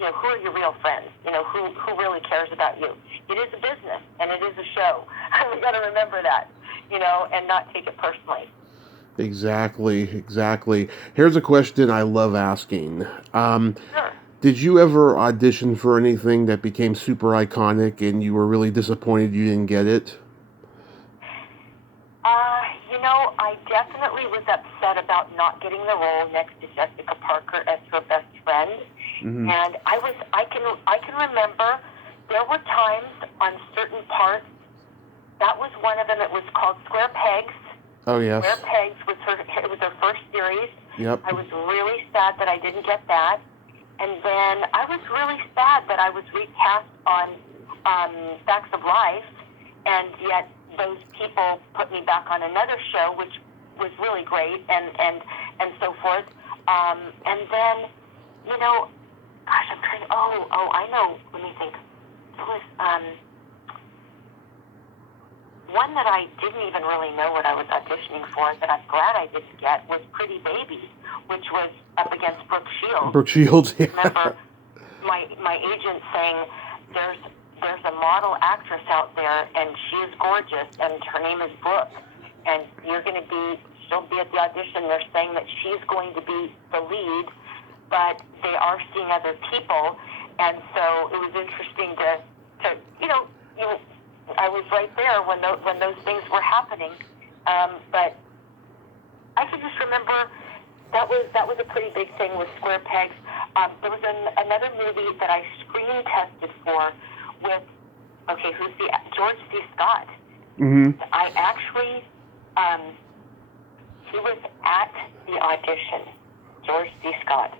who are your real friends, who really cares about you. It is a business, and it is a show. We got to remember that, and not take it personally. Exactly. Here's a question I love asking. Sure. Did you ever audition for anything that became super iconic and you were really disappointed you didn't get it? I definitely was upset about not getting the role next to Jessica Parker as her best friend. Mm-hmm. And I can remember there were times on certain parts, that was one of them, it was called Square Pegs. Oh, yes. Square Pegs was her first series. Yep. I was really sad that I didn't get that. And then I was really sad that I was recast on Facts of Life, and yet those people put me back on another show, which was really great, and so forth. And then, gosh, I'm trying to, I know, let me think. It was one that I didn't even really know what I was auditioning for that I'm glad I didn't get was Pretty Baby, which was up against Brooke Shields. Brooke Shields, yeah. Remember my agent saying, there's a model actress out there, and she is gorgeous, and her name is Brooke, and she'll be at the audition. They're saying that she's going to be the lead, but they are seeing other people, and so it was interesting to I was right there when those things were happening, but I can just remember that was a pretty big thing with Square Pegs. There was another movie that I screen tested for with, who's George C. Scott. Mm-hmm. I actually, he was at the audition, George C. Scott,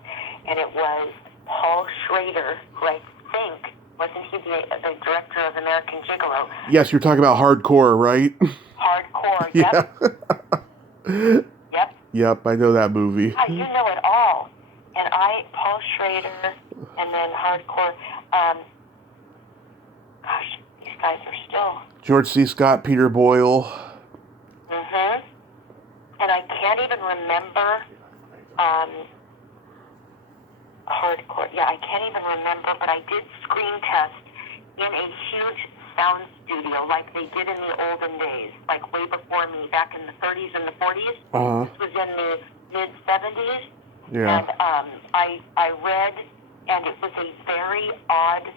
and it was Paul Schrader, who I think, wasn't he the director of American Gigolo? Yes, you're talking about Hardcore, right? Hardcore, yep. Yeah. Yep, I know that movie. You know it all. And Paul Schrader, and then Hardcore, gosh, these guys are still... George C. Scott, Peter Boyle. Mm-hmm. And I can't even remember, Hardcore. Yeah, I can't even remember, but I did screen test in a huge sound studio like they did in the olden days, like way before me, back in the 30s and the 40s. Uh-huh. This was in the mid-70s. Yeah. And I read, and it was a very odd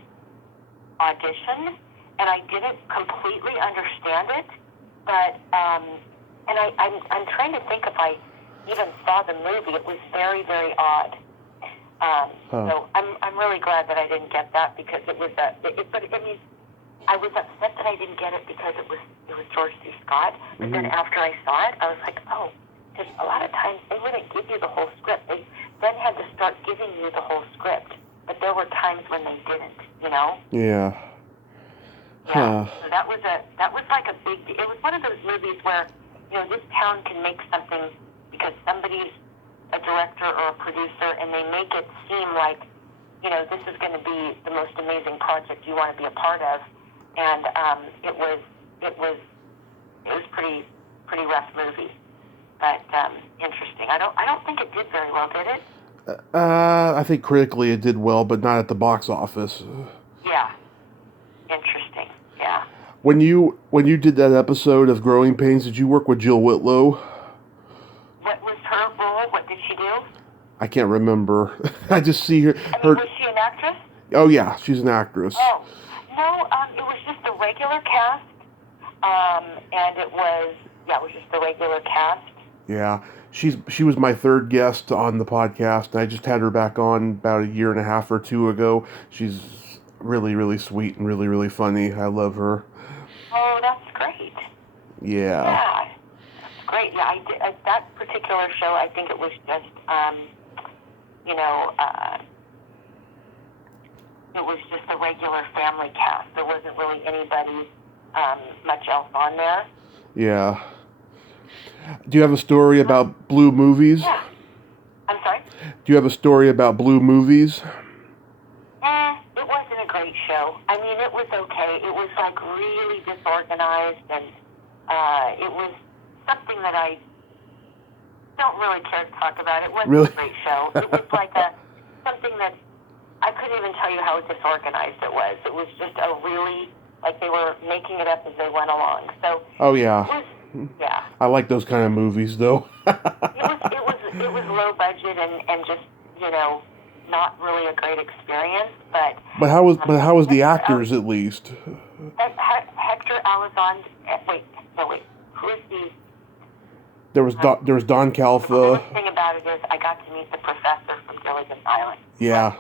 audition, and I didn't completely understand it, but, and I'm trying to think if I even saw the movie. It was very, very odd. So I'm really glad that I didn't get that, because it was I was upset that I didn't get it because it was George C. Scott. But then after I saw it, I was like, because a lot of times they wouldn't give you the whole script. They then had to start giving you the whole script. But there were times when they didn't, Yeah. Yeah. So that was like a big. It was one of those movies where this town can make something because somebody's a director or a producer, and they make it seem like this is going to be the most amazing project you want to be a part of, and it was pretty rough movie, but interesting. I don't think it did very well, did it? I think critically it did well, but not at the box office. Yeah. Interesting. Yeah. When you did that episode of Growing Pains, did you work with Jill Whitlow? What was her role? What did she do? I can't remember. I just see her. Was she an actress? Oh yeah, she's an actress. Oh no, it was just a regular cast, and it was just the regular cast. Yeah, she was my third guest on the podcast. I just had her back on about a year and a half or two ago. She's really, really sweet and really, really funny. I love her. Oh, that's great. Yeah. Yeah, that's great. Yeah, I did that particular show. I think it was just, it was just a regular family cast. There wasn't really anybody much else on there. Yeah. Do you have a story about Blue movies? Yeah. I'm sorry? Do you have a story about Blue movies? It wasn't a great show. I mean, it was okay. It was like really disorganized, and it was something that I don't really care to talk about. It wasn't Really? a great show. It was like something that I couldn't even tell you how disorganized it was. It was just a really, like they were making it up as they went along. So. Oh yeah. It was, yeah. I like those kind of movies though. It was low budget and just, you know, not really a great experience, But how was the actors at least? Hector Elizondo. Wait, who is the? There was Don Calfa. The best thing about it is I got to meet the professor from Gilligan's Island. Yeah.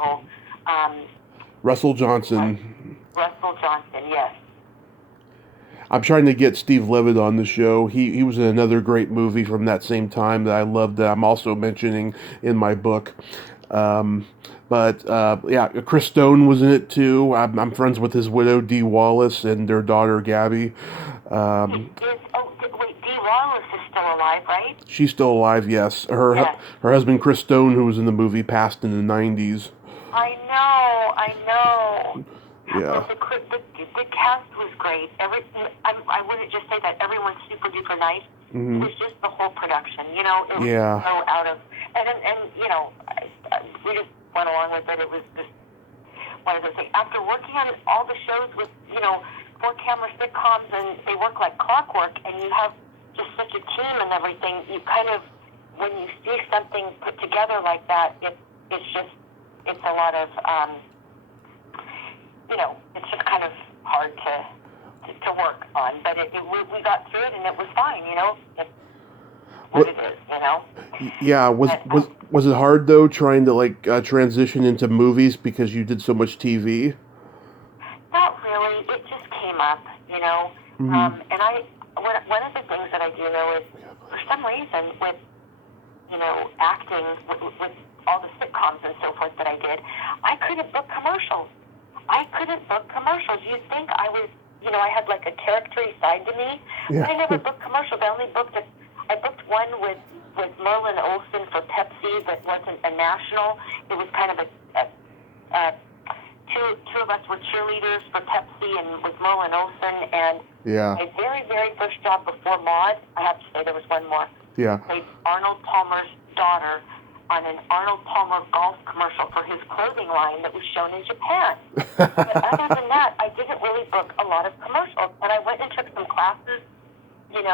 Russell Johnson. Russell Johnson, yes. I'm trying to get Steve Levitt on the show. He was in another great movie from that same time that I loved that I'm also mentioning in my book. Yeah, Chris Stone was in it too. I'm friends with his widow, Dee Wallace, and their daughter, Gabby. Dee Wallace is still alive, right? She's still alive, yes. Her husband, Chris Stone, who was in the movie, passed in the 90s. I know. Yeah. The cast was great. I wouldn't just say that everyone's super duper nice. Mm-hmm. It was just the whole production, you know. It was so out of and you know, we just went along with it. It was just one of those things. After working on all the shows with 4-camera sitcoms, and they work like clockwork, and you have just such a team and everything. You kind of, when you see something put together like that, it's a lot of it's just kind of hard to work on, but we got through it and it was fine, you know. It's what it is, you know. Yeah, was it hard though trying to transition into movies because you did so much TV? Not really. It just came up, you know. Mm-hmm. And one of the things that I do know is, for some reason, with acting, with all the sitcoms and so forth that I did, I couldn't book commercials. You'd think I was, I had like a character side to me. Yeah. I never booked commercials. I booked one with Merlin Olsen for Pepsi that wasn't a national. It was kind of two of us were cheerleaders for Pepsi and with Merlin Olsen. And my very, very first job before Maude, I have to say there was one more. Yeah. Played Arnold Palmer's daughter on an Arnold Palmer golf commercial for his clothing line that was shown in Japan. But other than that, I didn't really book a lot of commercials. And I went and took some classes, and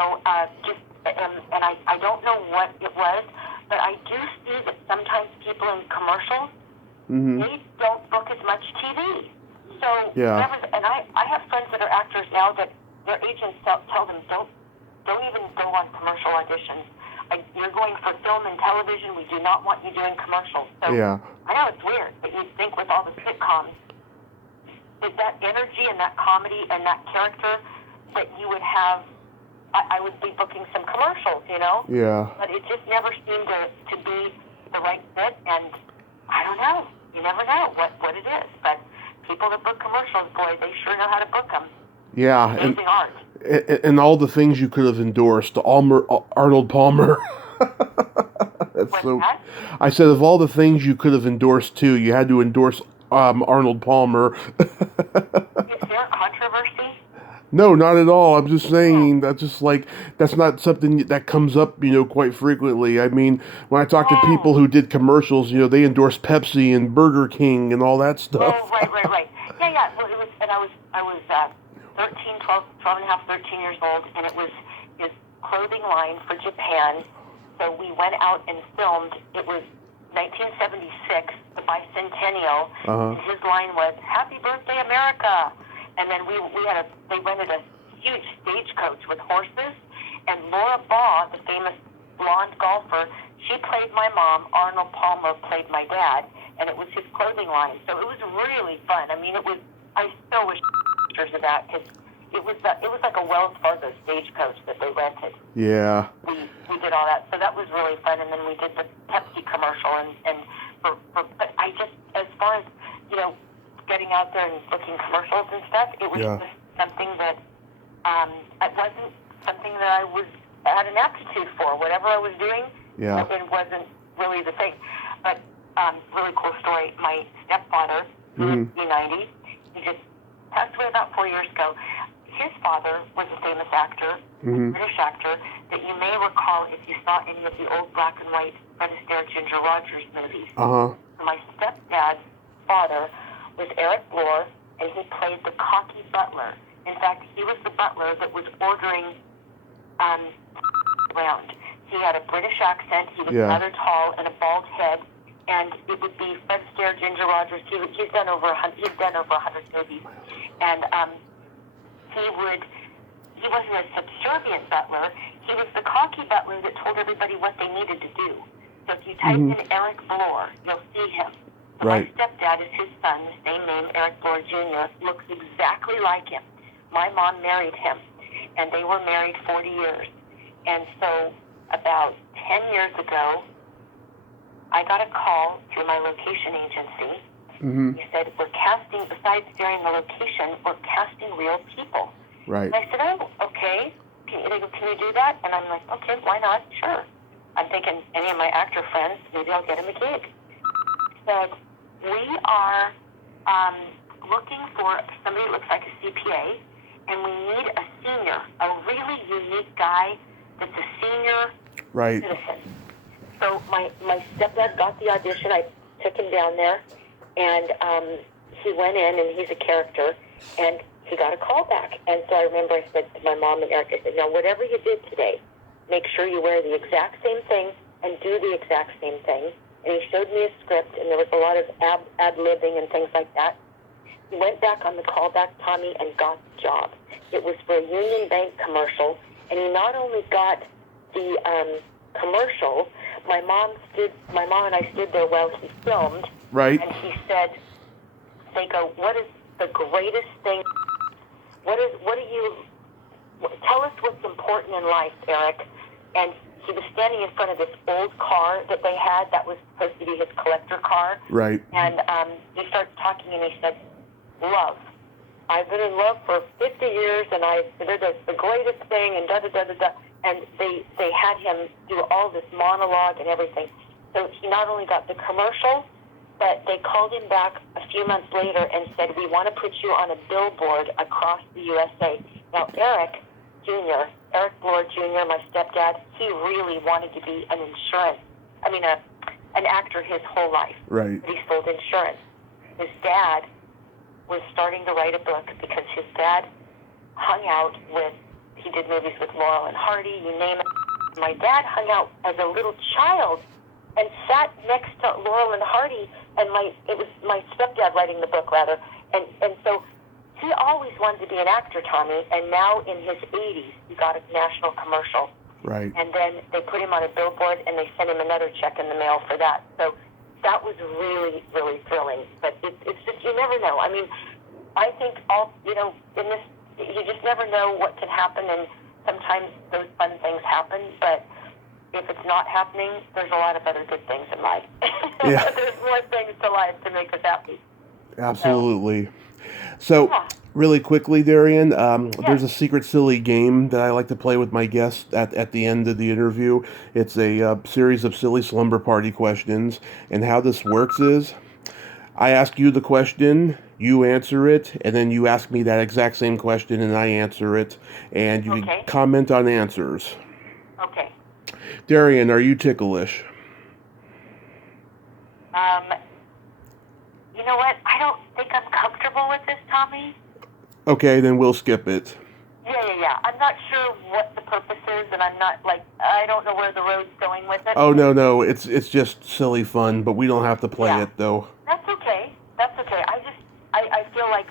I don't know what it was, but I do see that sometimes people in commercials, they don't book as much TV. So, and I have friends that are actors now that their agents tell them, don't even go on commercial auditions. You're going for film and television. We do not want you doing commercials. So I know it's weird, but you'd think with all the sitcoms, with that energy and that comedy and that character, that you would have, I would be booking some commercials, you know? Yeah. But it just never seemed to be the right fit, and I don't know. You never know what it is. But people that book commercials, boy, they sure know how to book them. Yeah. Amazing art. And all the things you could have endorsed, Arnold Palmer. I said of all the things you could have endorsed too, you had to endorse Arnold Palmer. Is there a controversy? No, not at all. I'm just saying that's not something that comes up, quite frequently. I mean, when I talk to people who did commercials, they endorse Pepsi and Burger King and all that stuff. Oh, right. Yeah. Well, it was, and I was 12 and a half, 13 years old, and it was his clothing line for Japan. So we went out and filmed. It was 1976, the bicentennial, and his line was, "Happy Birthday, America." And then they rented a huge stagecoach with horses, and Laura Baugh, the famous blonde golfer, she played my mom, Arnold Palmer played my dad, and it was his clothing line. So it was really fun. I mean, I still wish pictures of that, because it was like a Wells Fargo stagecoach that they rented. Yeah. We did all that, so that was really fun. And then we did the Pepsi commercial, but I just, as far as getting out there and booking commercials and stuff. It was Yeah. just something that it wasn't something that had an aptitude for. Whatever I was doing, Yeah. it wasn't really the thing. But really cool story. My stepfather, who is 90, he just passed away about 4 years ago. His father was a famous actor, a British actor, that you may recall if you saw any of the old black and white Fred Astaire, Ginger Rogers movies. Uh-huh. My stepdad's father was Eric Lear, and he played the cocky butler. In fact, he was the butler that was ordering around. He had a British accent. He was rather tall and a bald head, and it would be Fred Astaire, Ginger Rogers. He's done over 100 movies, and he wasn't a subservient butler. He was the cocky butler that told everybody what they needed to do. So if you type in Eric Lear, you'll see him. So my stepdad is his son, the same name, Eric Lear Jr., looks exactly like him. My mom married him, and they were married 40 years. And so about 10 years ago, I got a call through my location agency. He said, we're casting, besides during the location, we're casting real people. Right. And I said, oh, okay. Can you do that? And I'm like, okay, why not? Sure. I'm thinking any of my actor friends, maybe I'll get him a gig. He said, we are looking for somebody that looks like a CPA, and we need a senior, a really unique guy that's a senior citizen. So my stepdad got the audition. I took him down there, and he went in, and he's a character, and he got a call back. And so I remember I said to my mom and Eric, I said, now, whatever you did today, make sure you wear the exact same thing and do the exact same thing. And he showed me a script, and there was a lot of ad-libbing and things like that. He went back on the callback, Tommy, and got the job. It was for a Union Bank commercial, and he not only got the commercial, my mom and I stood there while he filmed. Right. And he said, they go, what is the greatest thing? Tell us what's important in life, Eric. And he was standing in front of this old car that they had that was supposed to be his collector car. Right. And he started talking, and he said, love. I've been in love for 50 years, and they're the greatest thing, and da-da-da-da-da. And they had him do all this monologue and everything. So he not only got the commercial, but they called him back a few months later and said, we want to put you on a billboard across the USA. Now, Eric Lear Jr., my stepdad, he really wanted to be an actor his whole life. Right. But he sold insurance. His dad was starting to write a book because his dad he did movies with Laurel and Hardy, you name it. My dad hung out as a little child and sat next to Laurel and Hardy, and it was my stepdad writing the book, rather. And so he always wanted to be an actor, Tommy, and now in his 80s, he got a national commercial. Right. And then they put him on a billboard, and they sent him another check in the mail for that. So that was really, really thrilling. But it's just, you never know. I mean, I think in this, you just never know what can happen, and sometimes those fun things happen, but if it's not happening, there's a lot of other good things in life. Yeah. There's more things to life to make us happy. Absolutely. So really quickly, Darian, there's a secret silly game that I like to play with my guests at the end of the interview. It's a series of silly slumber party questions, and how this works is I ask you the question, you answer it, and then you ask me that exact same question, and I answer it, and you can comment on answers. Okay. Darian, are you ticklish? You know what? I don't think I'm comfortable with this, Tommy. Okay, then we'll skip it. Yeah. I'm not sure what the purpose is, and I don't know where the road's going with it. Oh, no, it's just silly fun, but we don't have to play it, though. That's okay. I feel like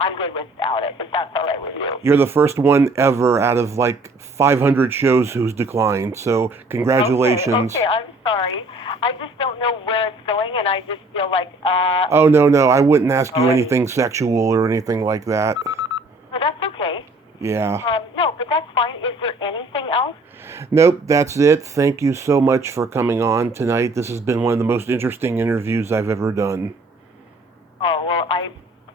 I'm good without it, if that's all right with you. You're the first one ever out of 500 shows who's declined, so congratulations. Okay, I'm sorry. I just don't know where it's going, and I just feel like, Oh, no, I wouldn't ask you anything sexual or anything like that. No, that's okay. Yeah. No, but that's fine. Is there anything else? Nope, that's it. Thank you so much for coming on tonight. This has been one of the most interesting interviews I've ever done. Oh, well, I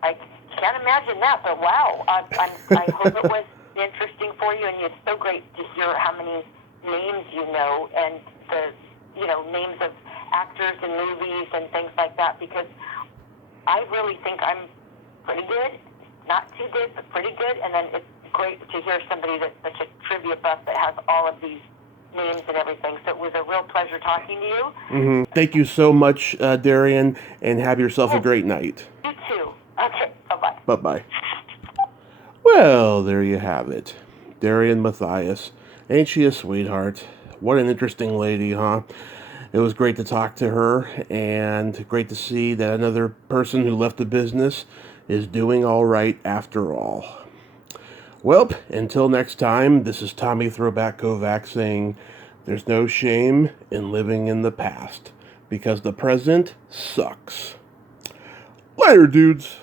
I can't imagine that, but wow. I hope it was interesting for you, and it's so great to hear how many names you know, and the, names of actors and movies and things like that, because I really think I'm pretty good. Not too good, but pretty good. And then it's great to hear somebody that's such a trivia buff that has all of these names and everything. So it was a real pleasure talking to you. Mm-hmm. Thank you so much, Darian, and have yourself a great night. You too. Okay, bye-bye. Bye-bye. Well, there you have it. Adrian Mathias. Ain't she a sweetheart? What an interesting lady, huh? It was great to talk to her, and great to see that another person who left the business is doing all right after all. Well, until next time, this is Tommy Throwback Kovac saying, there's no shame in living in the past, because the present sucks. Later, dudes.